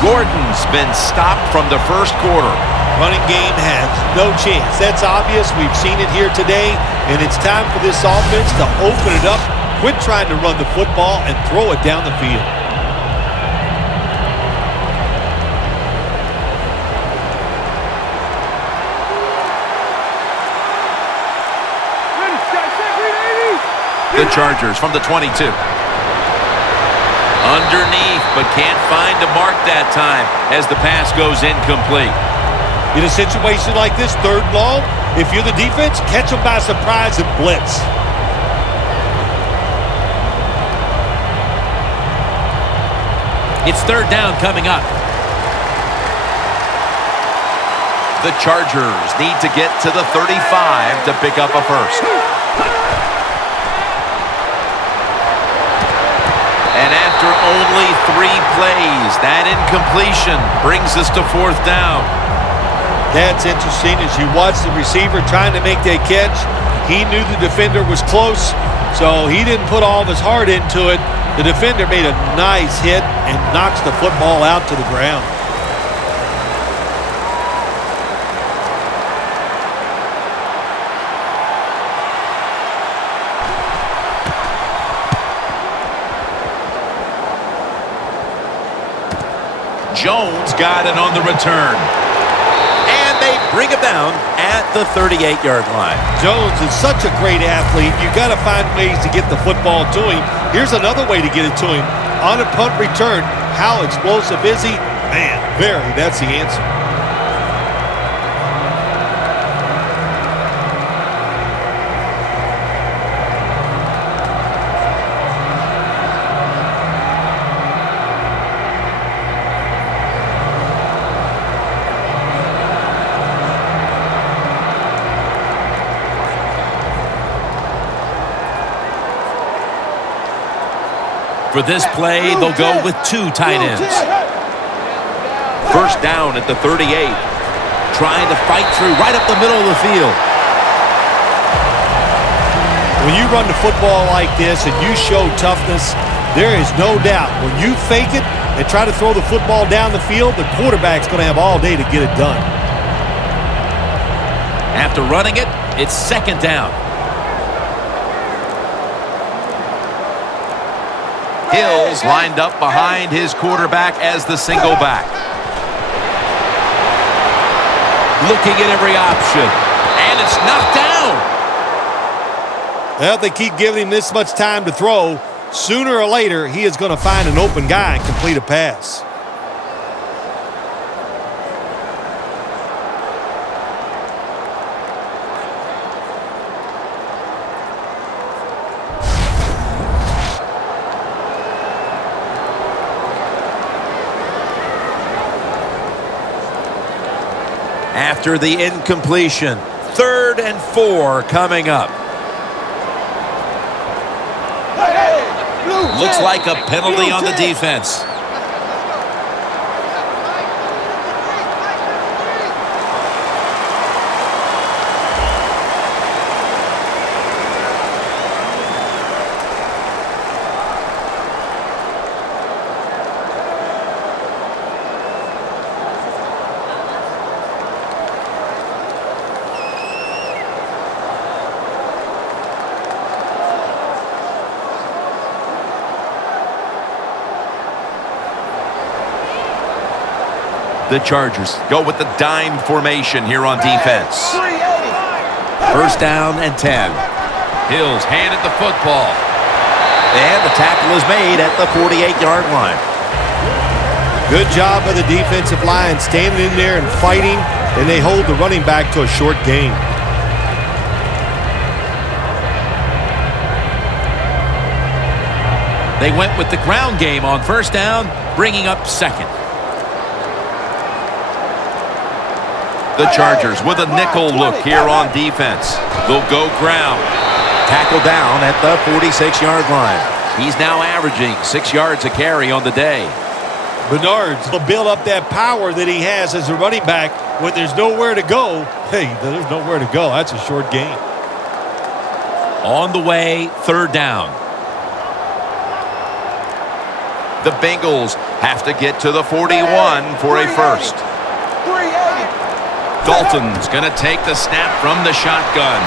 Gordon's been stopped from the first quarter. Running game has no chance. That's obvious. We've seen it here today, and it's time for this offense to open it up, quit trying to run the football, and throw it down the field. The Chargers from the 22. Underneath, but can't find a mark that time as the pass goes incomplete. In a situation like this, third and long, if you're the defense, catch them by surprise and blitz. It's third down coming up. The Chargers need to get to the 35 to pick up a first. And after only 3 plays, that incompletion brings us to fourth down. That's interesting. As you watch the receiver trying to make that catch, he knew the defender was close, so he didn't put all of his heart into it. The defender made a nice hit and knocks the football out to the ground. Jones got it on the return. And they bring him down at the 38-yard line. Jones is such a great athlete. You got to find ways to get the football to him. Here's another way to get it to him. On a punt return, how explosive is he? Man, very. That's the answer. For this play, they'll go with 2 tight ends. First down at the 38. Trying to fight through right up the middle of the field. When you run the football like this and you show toughness, there is no doubt. When you fake it and try to throw the football down the field, the quarterback's going to have all day to get it done. After running it, it's second down. Hill's lined up behind his quarterback as the single back. Looking at every option. And it's knocked down. Well, if they keep giving him this much time to throw, sooner or later he is going to find an open guy and complete a pass. After the incompletion, 3rd and 4 coming up. Looks like a penalty on the defense. The Chargers go with the dime formation here on defense. 380. First down and 10. Hills handed the football. And the tackle is made at the 48-yard line. Good job by the defensive line standing in there and fighting, and they hold the running back to a short gain. They went with the ground game on first down, bringing up second. The Chargers with a nickel look here on defense. They'll go ground. Tackle down at the 46-yard line. He's now averaging 6 yards a carry on the day. Bernard's will build up that power that he has as a running back when there's nowhere to go. Hey, there's nowhere to go. That's a short gain. On the way, third down. The Bengals have to get to the 41 for a first. 380. Dalton's going to take the snap from the shotgun.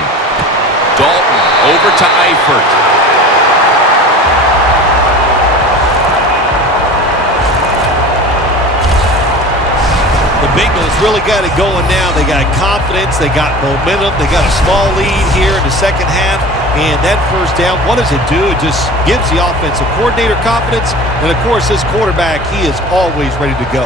Dalton over to Eifert. The Bengals really got it going now. They got confidence. They got momentum. They got a small lead here in the second half. And that first down, what does it do? It just gives the offensive coordinator confidence. And, of course, this quarterback, he is always ready to go.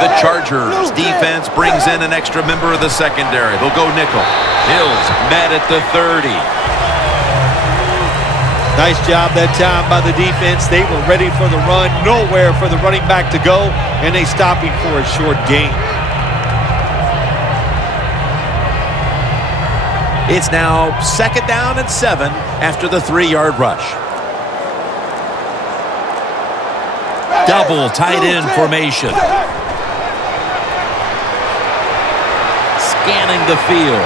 The Chargers defense brings in an extra member of the secondary. They'll go nickel. Hills met at the 30. Nice job that time by the defense. They were ready for the run. Nowhere for the running back to go. And they stop him for a short gain. It's now second down and 7 after the 3-yard rush. Double tight end formation. Scanning the field.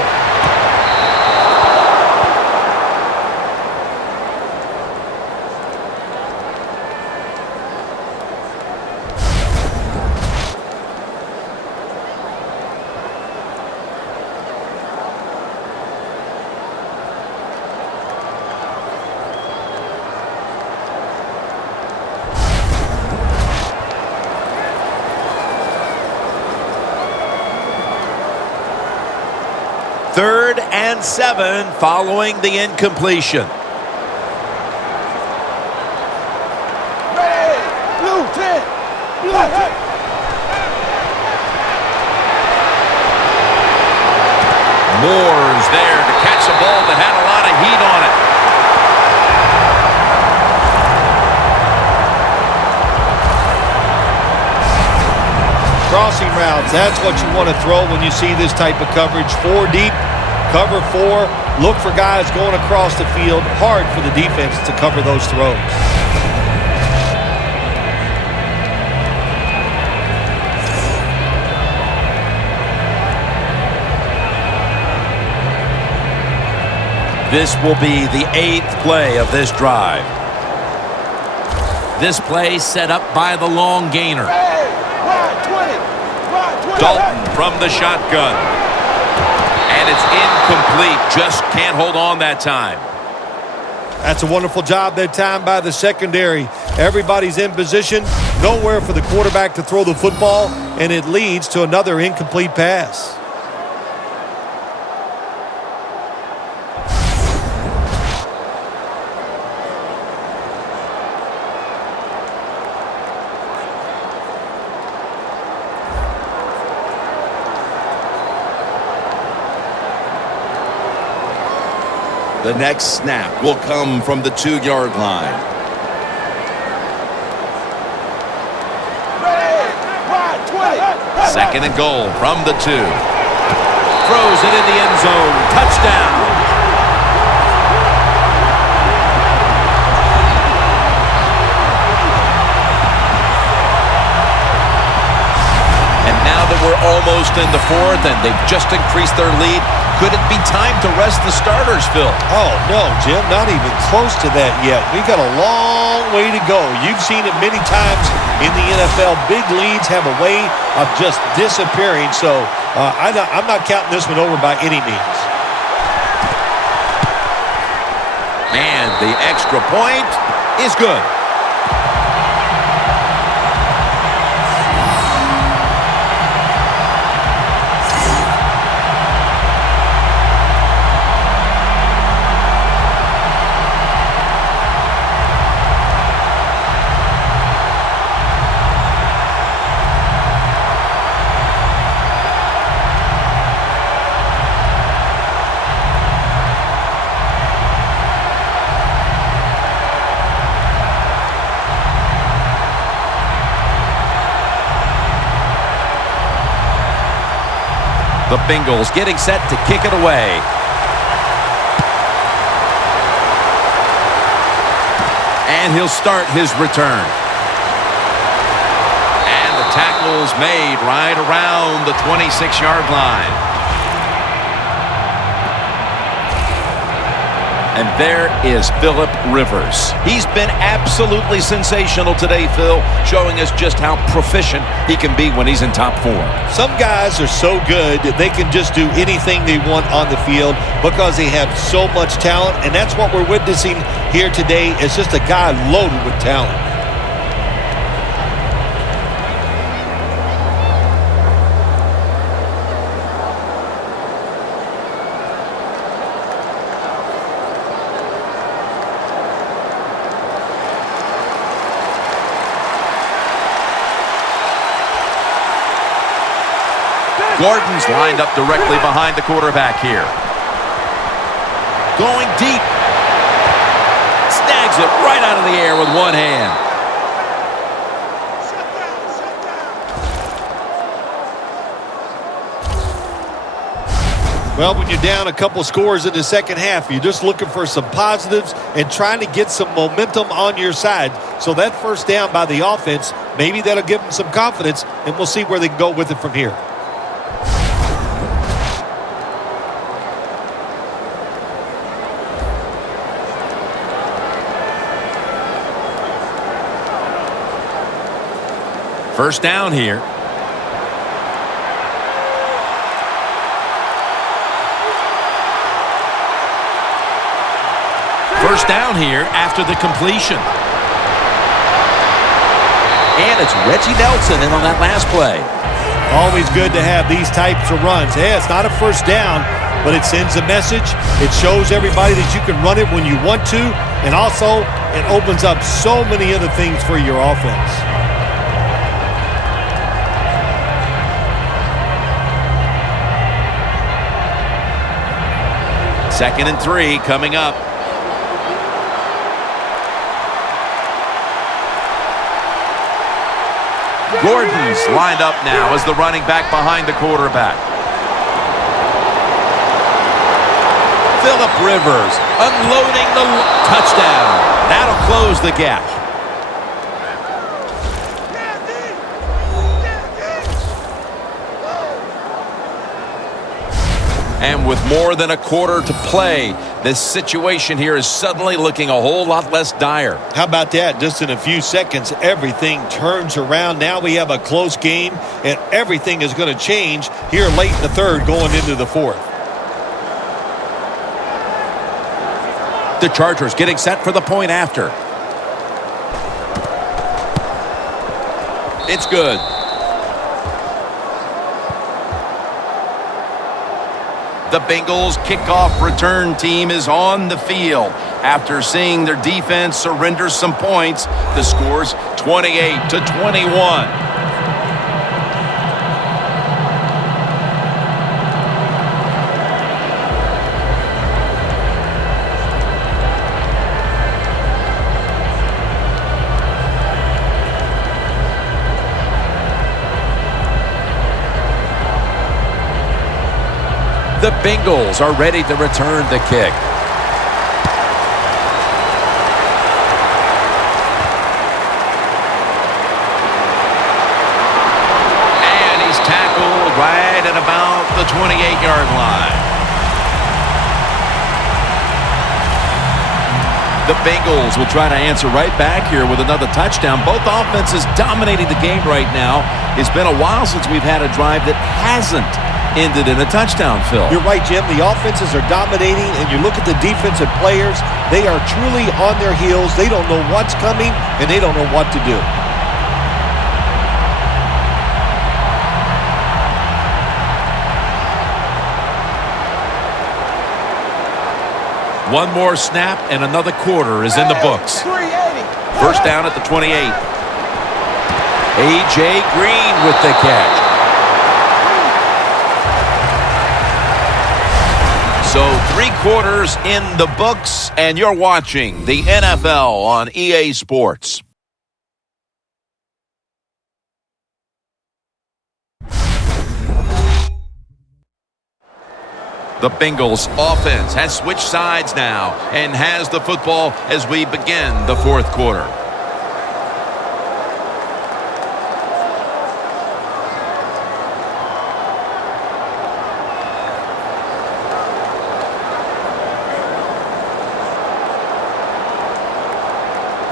Third and 7 following the incompletion. Blue 10. Blue 10. Moore's there to catch a ball that had a lot of heat on it. Crossing routes, that's what you want to throw when you see this type of coverage. 4 deep, cover 4. Look for guys going across the field. Hard for the defense to cover those throws. This will be the 8th play of this drive. This play set up by the long gainer. Dalton from the shotgun. And it's incomplete. Just can't hold on that time. That's a wonderful job that time by the secondary. Everybody's in position. Nowhere for the quarterback to throw the football. And it leads to another incomplete pass. The next snap will come from the 2-yard line. Second and goal from the 2. Throws it in the end zone. Touchdown. And now that we're almost in the 4th and they've just increased their lead, could it be time to rest the starters, Phil? Oh, no, Jim, not even close to that yet. We got a long way to go. You've seen it many times in the NFL. Big leads have a way of just disappearing, so I'm not counting this one over by any means. And the extra point is good. The Bengals getting set to kick it away. And he'll start his return. And the tackle's made right around the 26-yard line. And there is Phillip Rivers. He's been absolutely sensational today, Phil, showing us just how proficient he can be when he's in top form. Some guys are so good that they can just do anything they want on the field because they have so much talent, and that's what we're witnessing here today. It's just a guy loaded with talent. Gordon's lined up directly behind the quarterback here. Going deep. Snags it right out of the air with one hand. Well, when you're down a couple scores in the second half, you're just looking for some positives and trying to get some momentum on your side. So that first down by the offense, maybe that'll give them some confidence, and we'll see where they can go with it from here. First down here. First down here after the completion. And it's Reggie Nelson in on that last play. Always good to have these types of runs. Yeah, it's not a first down, but it sends a message. It shows everybody that you can run it when you want to, and also it opens up so many other things for your offense. Second and 3 coming up. Gordon's lined up now as the running back behind the quarterback. Phillip Rivers unloading the touchdown. That'll close the gap. And with more than a quarter to play, this situation here is suddenly looking a whole lot less dire. How about that? Just in a few seconds, everything turns around. Now we have a close game, and everything is going to change here late in the third going into the fourth. The Chargers getting set for the point after. It's good. The Bengals kickoff return team is on the field. After seeing their defense surrender some points, the score's 28-21. The Bengals are ready to return the kick. And he's tackled right at about the 28-yard line. The Bengals will try to answer right back here with another touchdown. Both offenses dominating the game right now. It's been a while since we've had a drive that hasn't ended in a touchdown, Phil. You're right, Jim. The offenses are dominating, and you look at the defensive players, they are truly on their heels. They don't know what's coming, and they don't know what to do. One more snap, and another quarter is in the books. 380. First down at the 28. A.J. Green with the catch. So 3 quarters in the books, and you're watching the NFL on EA Sports. The Bengals offense has switched sides now and has the football as we begin the fourth quarter.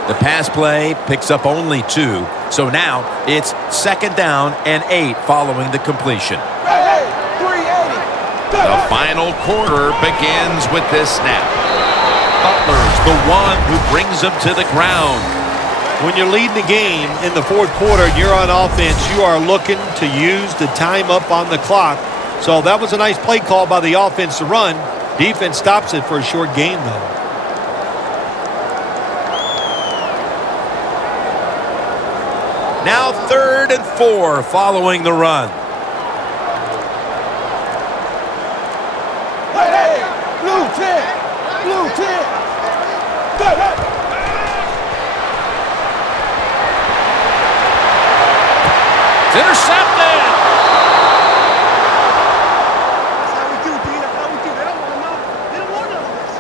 The pass play picks up only 2, so now it's 2nd down and 8 following the completion. Hey, 380. The final quarter begins with this snap. Butler's the one who brings them to the ground. When you're leading the game in the fourth quarter and you're on offense, you are looking to use the time up on the clock. So that was a nice play call by the offense to run. Defense stops it for a short gain, though. Now 3rd and 4 following the run. Hey, blue 10. Blue 10. Hey. It's intercepted. That's how we do, D. That's how we do. They don't want to know. They don't want none of this.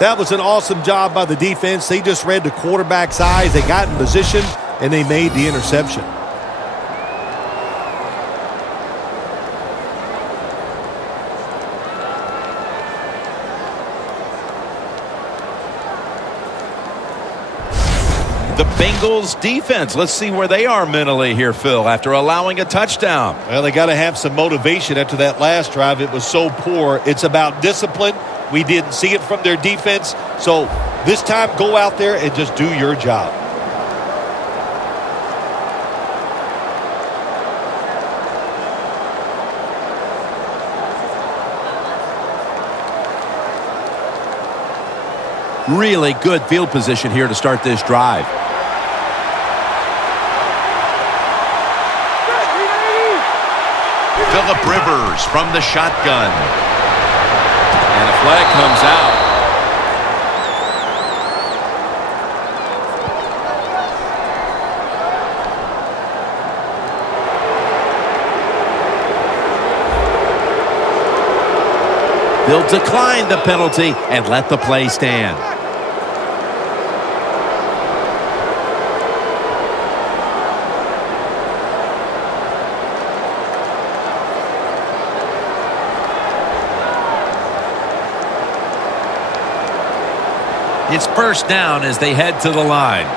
That was an awesome job by the defense. They just read the quarterback's eyes. They got in position, and they made the interception. The Bengals defense. Let's see where they are mentally here, Phil, after allowing a touchdown. Well, they got to have some motivation after that last drive. It was so poor. It's about discipline. We didn't see it from their defense. So this time, go out there and just do your job. Really good field position here to start this drive. Phillip Rivers from the shotgun. And a flag comes out. They'll decline the penalty and let the play stand. It's 1st down as they head to the line.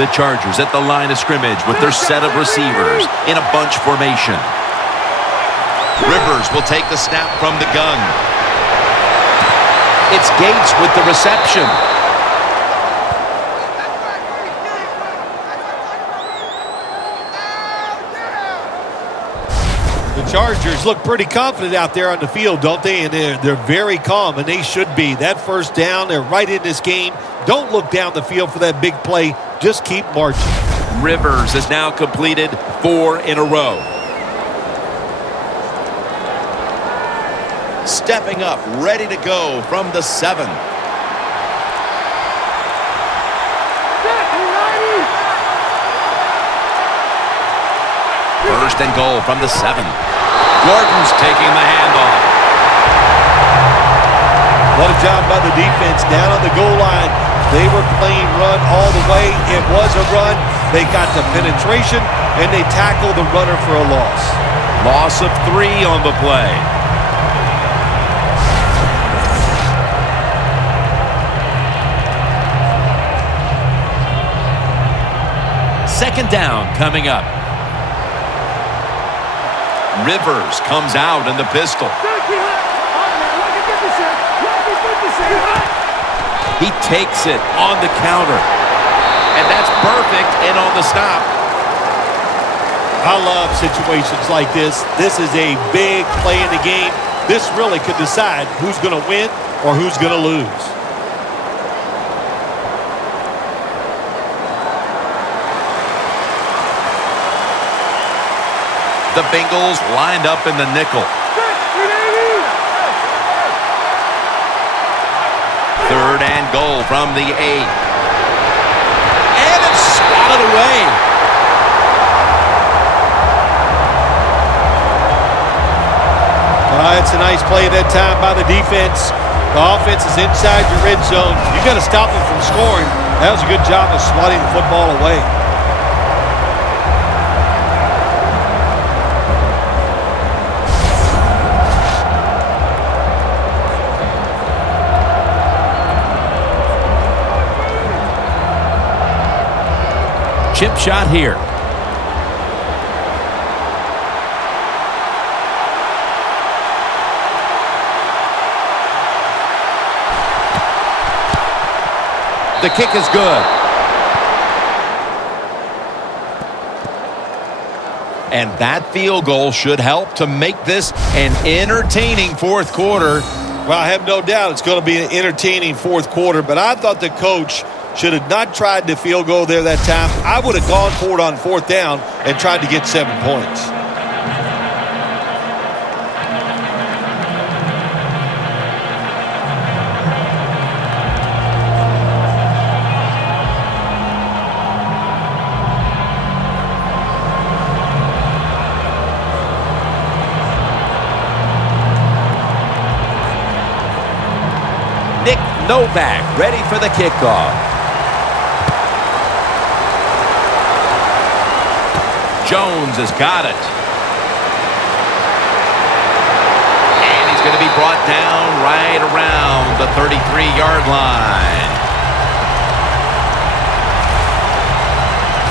The Chargers at the line of scrimmage with their set of receivers in a bunch formation. Rivers will take the snap from the gun. It's Gates with the reception. The Chargers look pretty confident out there on the field, don't they? And they're very calm, and they should be. That 1st down, they're right in this game. Don't look down the field for that big play. Just keep marching. Rivers has now completed 4 in a row. Stepping up, ready to go from the 7. First and goal from the 7. Gordon's taking the handoff. What a job by the defense down on the goal line. They were playing run all the way. It was a run. They got the penetration, and they tackled the runner for a loss. Loss of 3 on the play. Second down coming up. Rivers comes out in the pistol. He takes it on the counter. And that's perfect and on the stop. I love situations like this. This is a big play in the game. This really could decide who's going to win or who's going to lose. The Bengals lined up in the nickel. 3rd and goal from the 8. And it's swatted away. nice play that time by the defense. The offense is inside your red zone. You got to stop them from scoring. That was a good job of swatting the football away. Chip shot here. The kick is good. And that field goal should help to make this an entertaining fourth quarter. Well, I have no doubt it's going to be an entertaining fourth quarter, but I thought the coach should have not tried the field goal there that time. I would have gone for it on fourth down and tried to get 7 points. Nick Novak ready for the kickoff. Jones has got it. And he's going to be brought down right around the 33-yard line.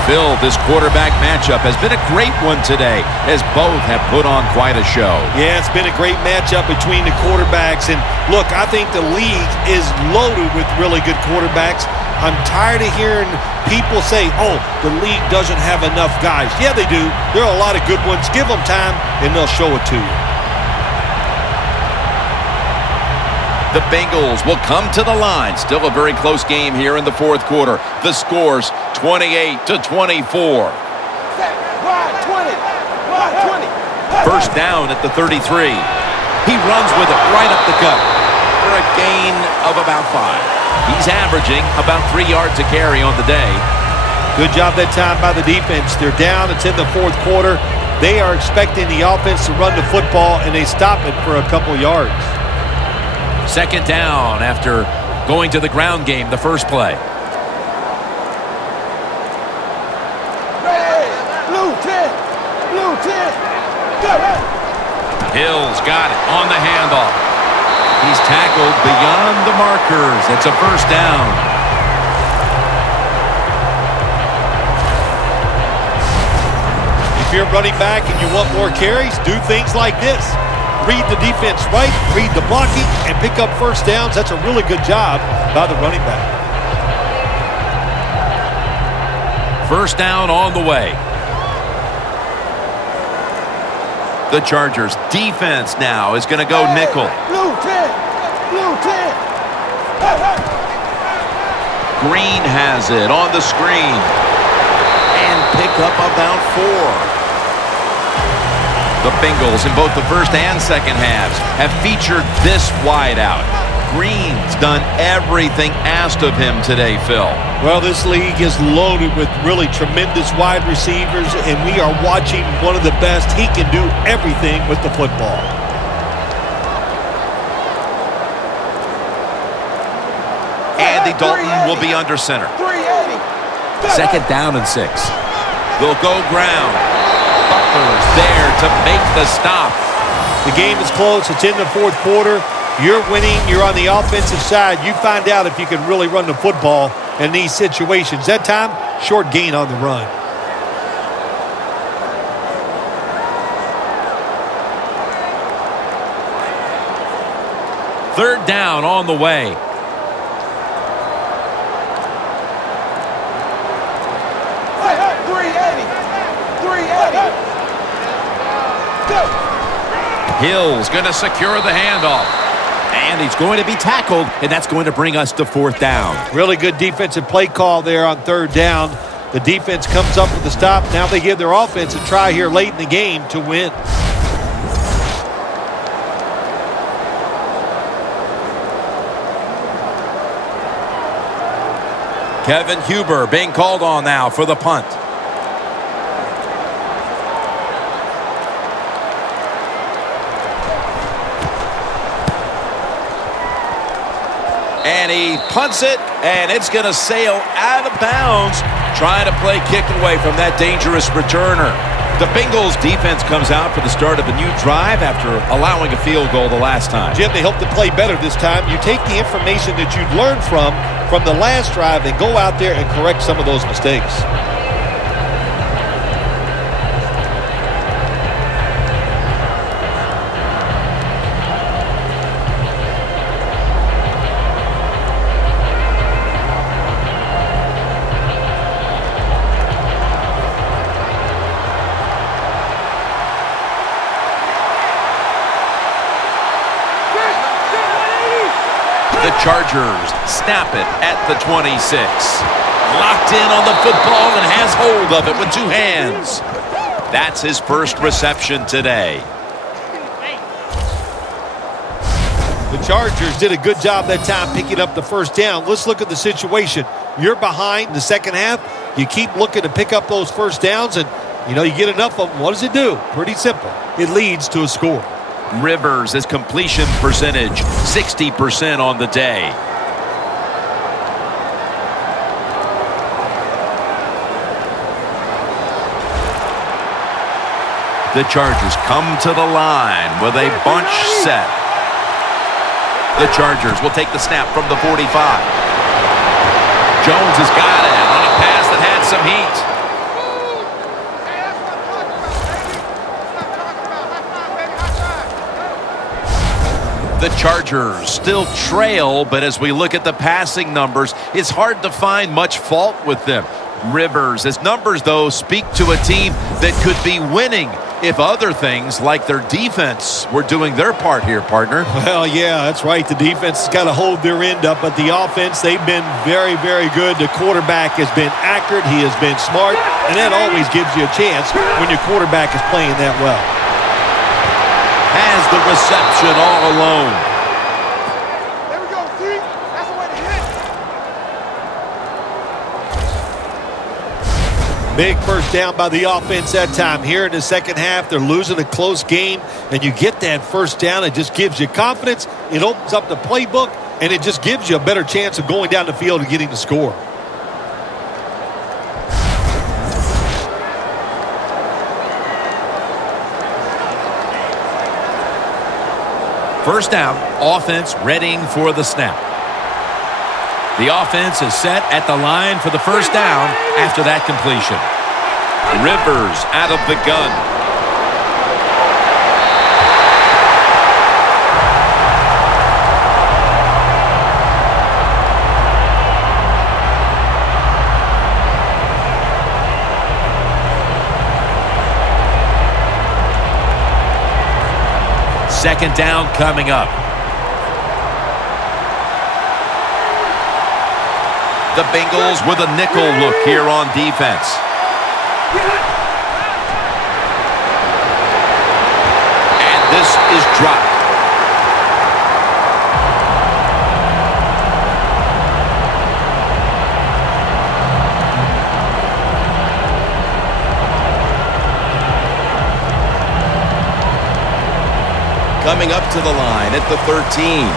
Phil, this quarterback matchup has been a great one today, as both have put on quite a show. Yeah, it's been a great matchup between the quarterbacks. And look, I think the league is loaded with really good quarterbacks. I'm tired of hearing people say, oh, the league doesn't have enough guys. Yeah, they do. There are a lot of good ones. Give them time, and they'll show it to you. The Bengals will come to the line. Still a very close game here in the fourth quarter. The score's 28-24. Wide 20. Wide 20. First down at the 33. He runs with it right up the gut for a gain of about 5. He's averaging about 3 yards a carry on the day. Good job that time by the defense. They're down. It's in the fourth quarter. They are expecting the offense to run the football, and they stop it for a couple yards. Second down after going to the ground game the first play. Blue 10. Blue 10. Go. Hill's got it on the handoff. He's tackled beyond the markers. It's a first down. If you're running back and you want more carries, do things like this. Read the defense right, read the blocking, and pick up first downs. That's a really good job by the running back. First down on the way. The Chargers defense now is going to go nickel. Blue 10. Blue 10. Green has it on the screen. And pick up about 4. The Bengals in both the first and second halves have featured this wideout. Green's done everything asked of him today, Phil. Well, this league is loaded with really tremendous wide receivers, and we are watching one of the best. He can do everything with the football. Andy Dalton will be under center. 380. Second down and 6. They'll go ground. Butler's there to make the stop. The game is close. It's in the fourth quarter. You're winning. You're on the offensive side. You find out if you can really run the football in these situations. That time, short gain on the run. Third down on the way. Hill's going to secure the handoff. And he's going to be tackled, and that's going to bring us to fourth down. Really good defensive play call there on third down. The defense comes up with the stop. Now they give their offense a try here late in the game to win. Kevin Huber being called on now for the punt. And he punts it, and it's going to sail out of bounds, trying to play kick away from that dangerous returner. The Bengals defense comes out for the start of a new drive after allowing a field goal the last time. Jim, they hope to play better this time. You take the information that you'd learned from the last drive and go out there and correct some of those mistakes. The Chargers snap it at the 26. Locked in on the football and has hold of it with two hands. That's his first reception today. The Chargers did a good job that time picking up the first down. Let's look at the situation. You're behind the second half. You keep looking to pick up those first downs, and you get enough of them. What does it do? Pretty simple. It leads to a score. Rivers' his completion percentage, 60% on the day. The Chargers come to the line with a bunch set. The Chargers will take the snap from the 45. Jones has got it on a pass that had some heat. The Chargers still trail, but as we look at the passing numbers, it's hard to find much fault with them. Rivers, his numbers, though, speak to a team that could be winning if other things like their defense were doing their part here, partner. Well, yeah, that's right. The defense has got to hold their end up, but the offense, they've been very, very good. The quarterback has been accurate. He has been smart, and that always gives you a chance when your quarterback is playing that well. Has the reception all alone. There we go, see? That's the way to hit. Big first down by the offense that time. Here in the second half, they're losing a close game, and you get that first down. It just gives you confidence. It opens up the playbook, and it just gives you a better chance of going down the field and getting the score. First down, offense readying for the snap. The offense is set at the line for the first down after that completion. Rivers out of the gun. Second down coming up. The Bengals with a nickel look here on defense. And this is dropped. Coming up to the line at the 13.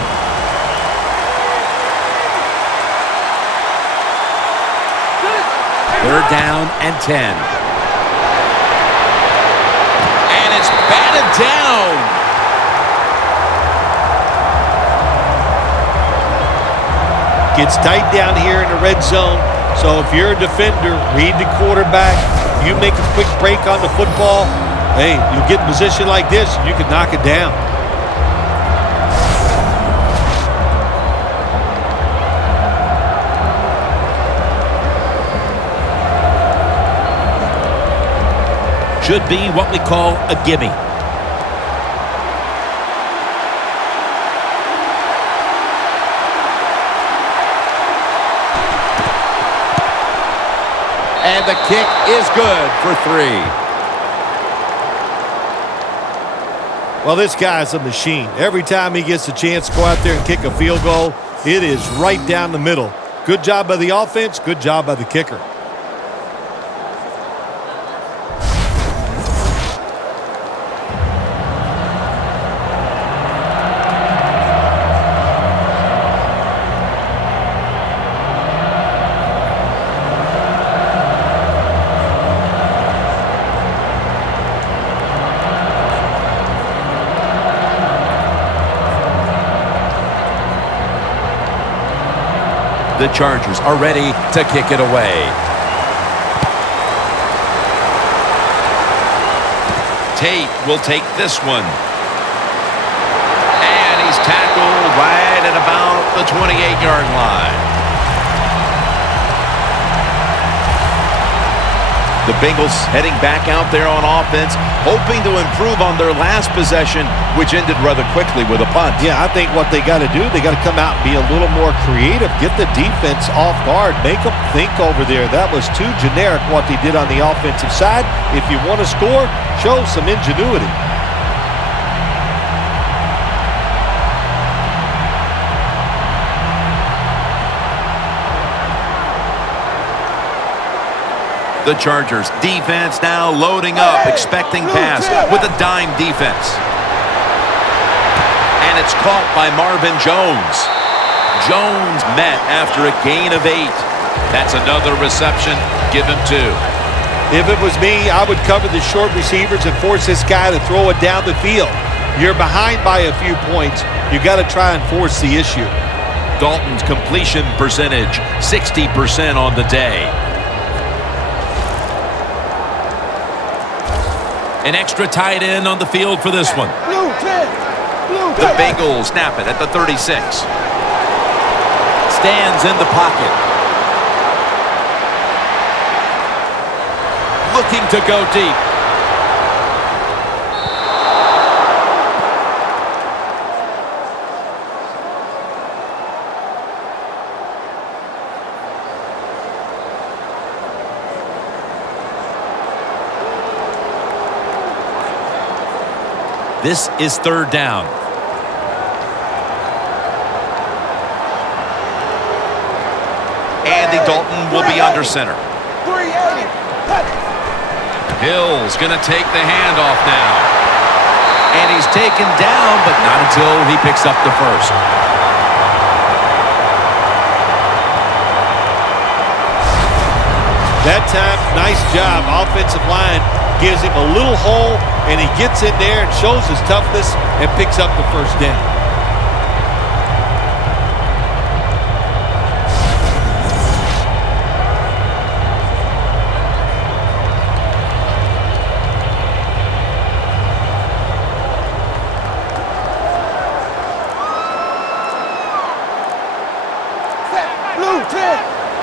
Third down and 10. And it's batted down. Gets tight down here in the red zone. So if you're a defender, read the quarterback. You make a quick break on the football. Hey, you get in a position like this, you can knock it down. Should be what we call a gimme. And the kick is good for 3. Well, this guy's a machine. Every time he gets a chance to go out there and kick a field goal, it is right down the middle. Good job by the offense, good job by the kicker. The Chargers are ready to kick it away. Tate will take this one. And he's tackled right at about the 28-yard line. The Bengals heading back out there on offense, hoping to improve on their last possession, which ended rather quickly with a punt. Yeah, I think what they got to do, they got to come out and be a little more creative, get the defense off guard, make them think over there. That was too generic what they did on the offensive side. If you want to score, show some ingenuity. The Chargers defense now loading up, expecting pass with a dime defense. And it's caught by Marvin Jones. Jones met after a gain of 8. That's another reception. Give him 2. If it was me, I would cover the short receivers and force this guy to throw it down the field. You're behind by a few points. You got to try and force the issue. Dalton's completion percentage, 60% on the day. An extra tight end on the field for this one. The Bengals snap it at the 36. Stands in the pocket. Looking to go deep. This is 3rd down. Andy Dalton will be under center. Hill's going to take the handoff now. And he's taken down, but not until he picks up the first. That time, nice job. Offensive line gives him a little hole, and he gets in there and shows his toughness and picks up the first down.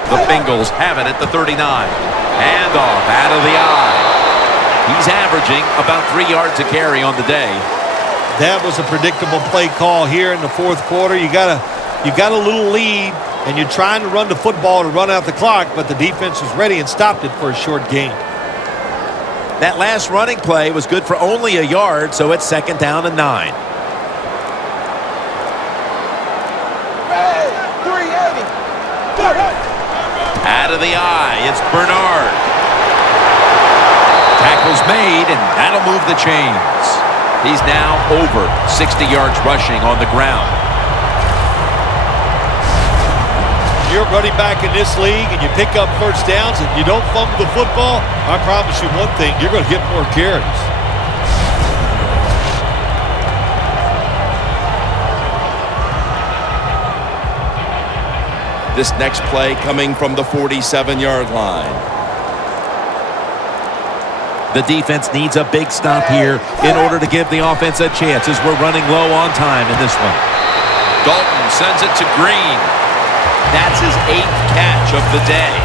The Bengals have it at the 39. Handoff out of the eye. He's averaging about 3 yards a carry on the day. That was a predictable play call here in the 4th quarter. You got a little lead, and you're trying to run the football to run out the clock, but the defense was ready and stopped it for a short gain. That last running play was good for only a yard, so it's 2nd down and 9. Out of the eye, it's Bernard. Tackle's made, and that'll move the chains. He's now over 60 yards rushing on the ground. You're running back in this league, and you pick up first downs, and you don't fumble the football, I promise you one thing, you're going to get more carries. This next play coming from the 47-yard line. The defense needs a big stop here in order to give the offense a chance as we're running low on time in this one. Dalton sends it to Green. That's his 8th catch of the day.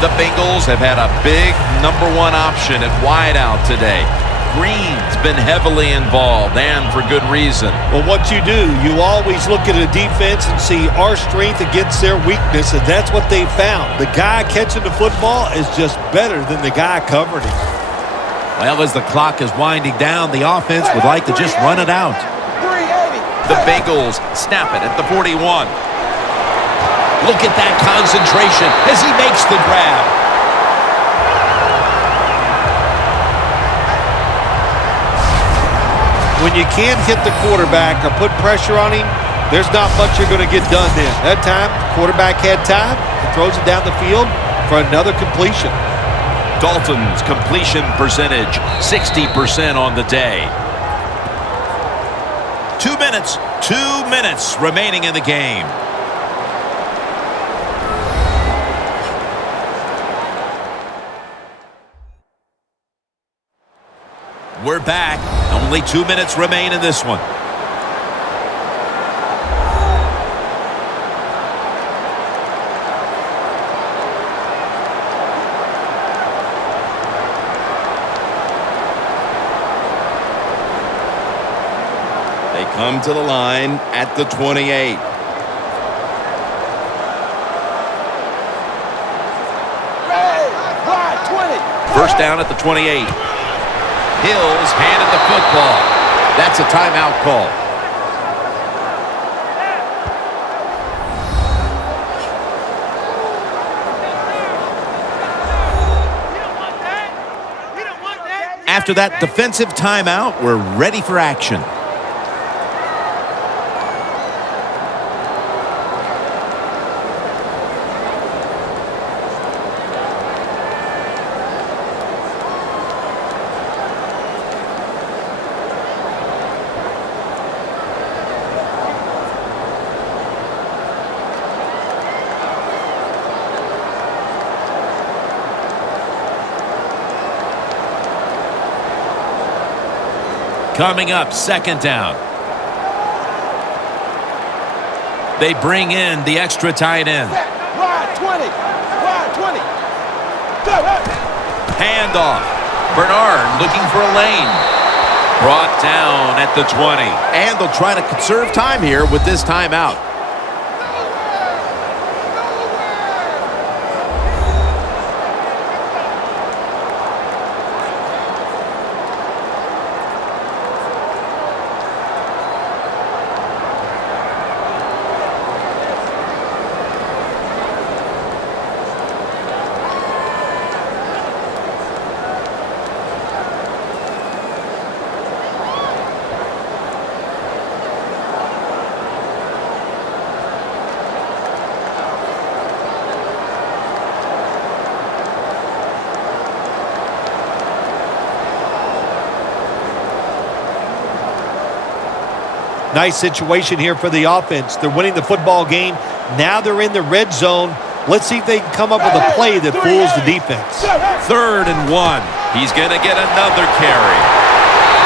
The Bengals have had a big number 1 option at wideout today. Green's been heavily involved, and for good reason. Well, what you do, you always look at a defense and see our strength against their weakness, and that's what they found. The guy catching the football is just better than the guy covering him. Well, as the clock is winding down, the offense would like to just run it out. The Bengals snap it at the 41. Look at that concentration as he makes the grab. When you can't hit the quarterback or put pressure on him, there's not much you're going to get done then. That time, the quarterback had time and throws it down the field for another completion. Dalton's completion percentage, 60% on the day. 2 minutes remaining in the game. we're back. Only 2 minutes remain in this one. They come to the line at the 28. First down at the 28. Hills handed the football. That's a timeout call. After that defensive timeout, we're ready for action. Coming up, second down. They bring in the extra tight end. Ride 20. Ride 20. Handoff. Bernard looking for a lane. Brought down at the 20. And they'll try to conserve time here with this timeout. Nice situation here for the offense. They're winning the football game. Now they're in the red zone. Let's see if they can come up with a play that fools the defense. 3rd and 1. He's going to get another carry.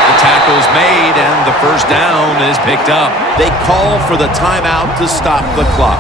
The tackle's made, and the first down is picked up. They call for the timeout to stop the clock.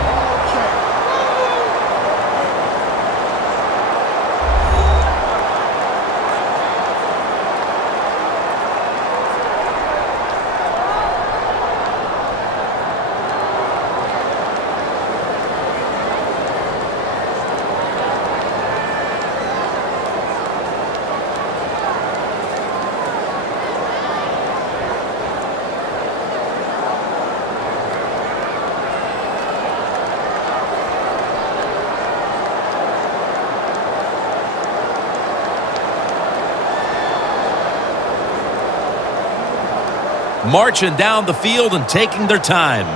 Marching down the field and taking their time.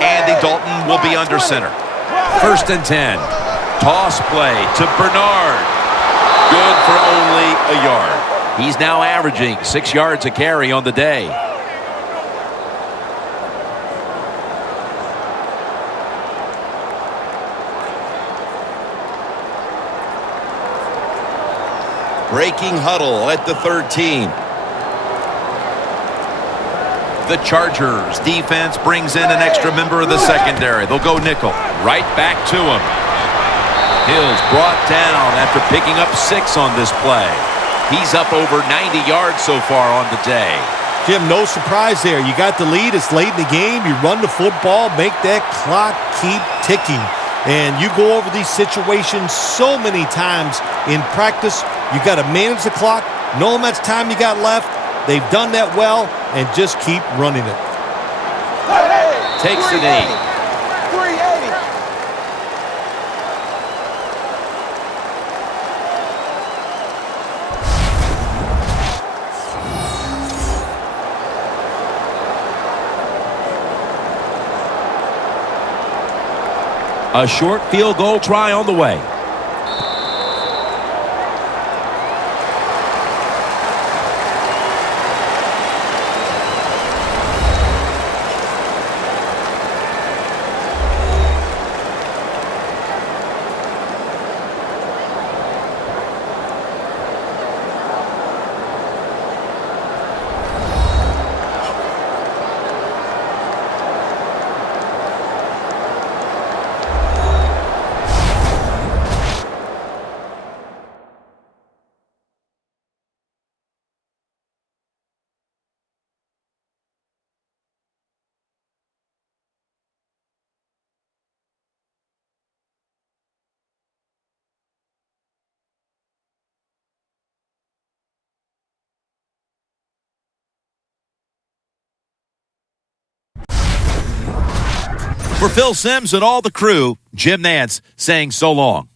Andy Dalton will be under center. 1st and 10. Toss play to Bernard. Good for only a yard. He's now averaging 6 yards a carry on the day. Breaking huddle at the 13. The Chargers defense brings in an extra member of the secondary. They'll go nickel. Right back to him. Hills brought down after picking up 6 on this play. He's up over 90 yards so far on the day. Jim, no surprise there. You got the lead. It's late in the game. You run the football, make that clock keep ticking. And you go over these situations so many times in practice. You got to manage the clock, know how much time you got left. They've done that well, and just keep running it. Takes the knee. 380. A short field goal try on the way. For Phil Simms and all the crew, Jim Nantz saying so long.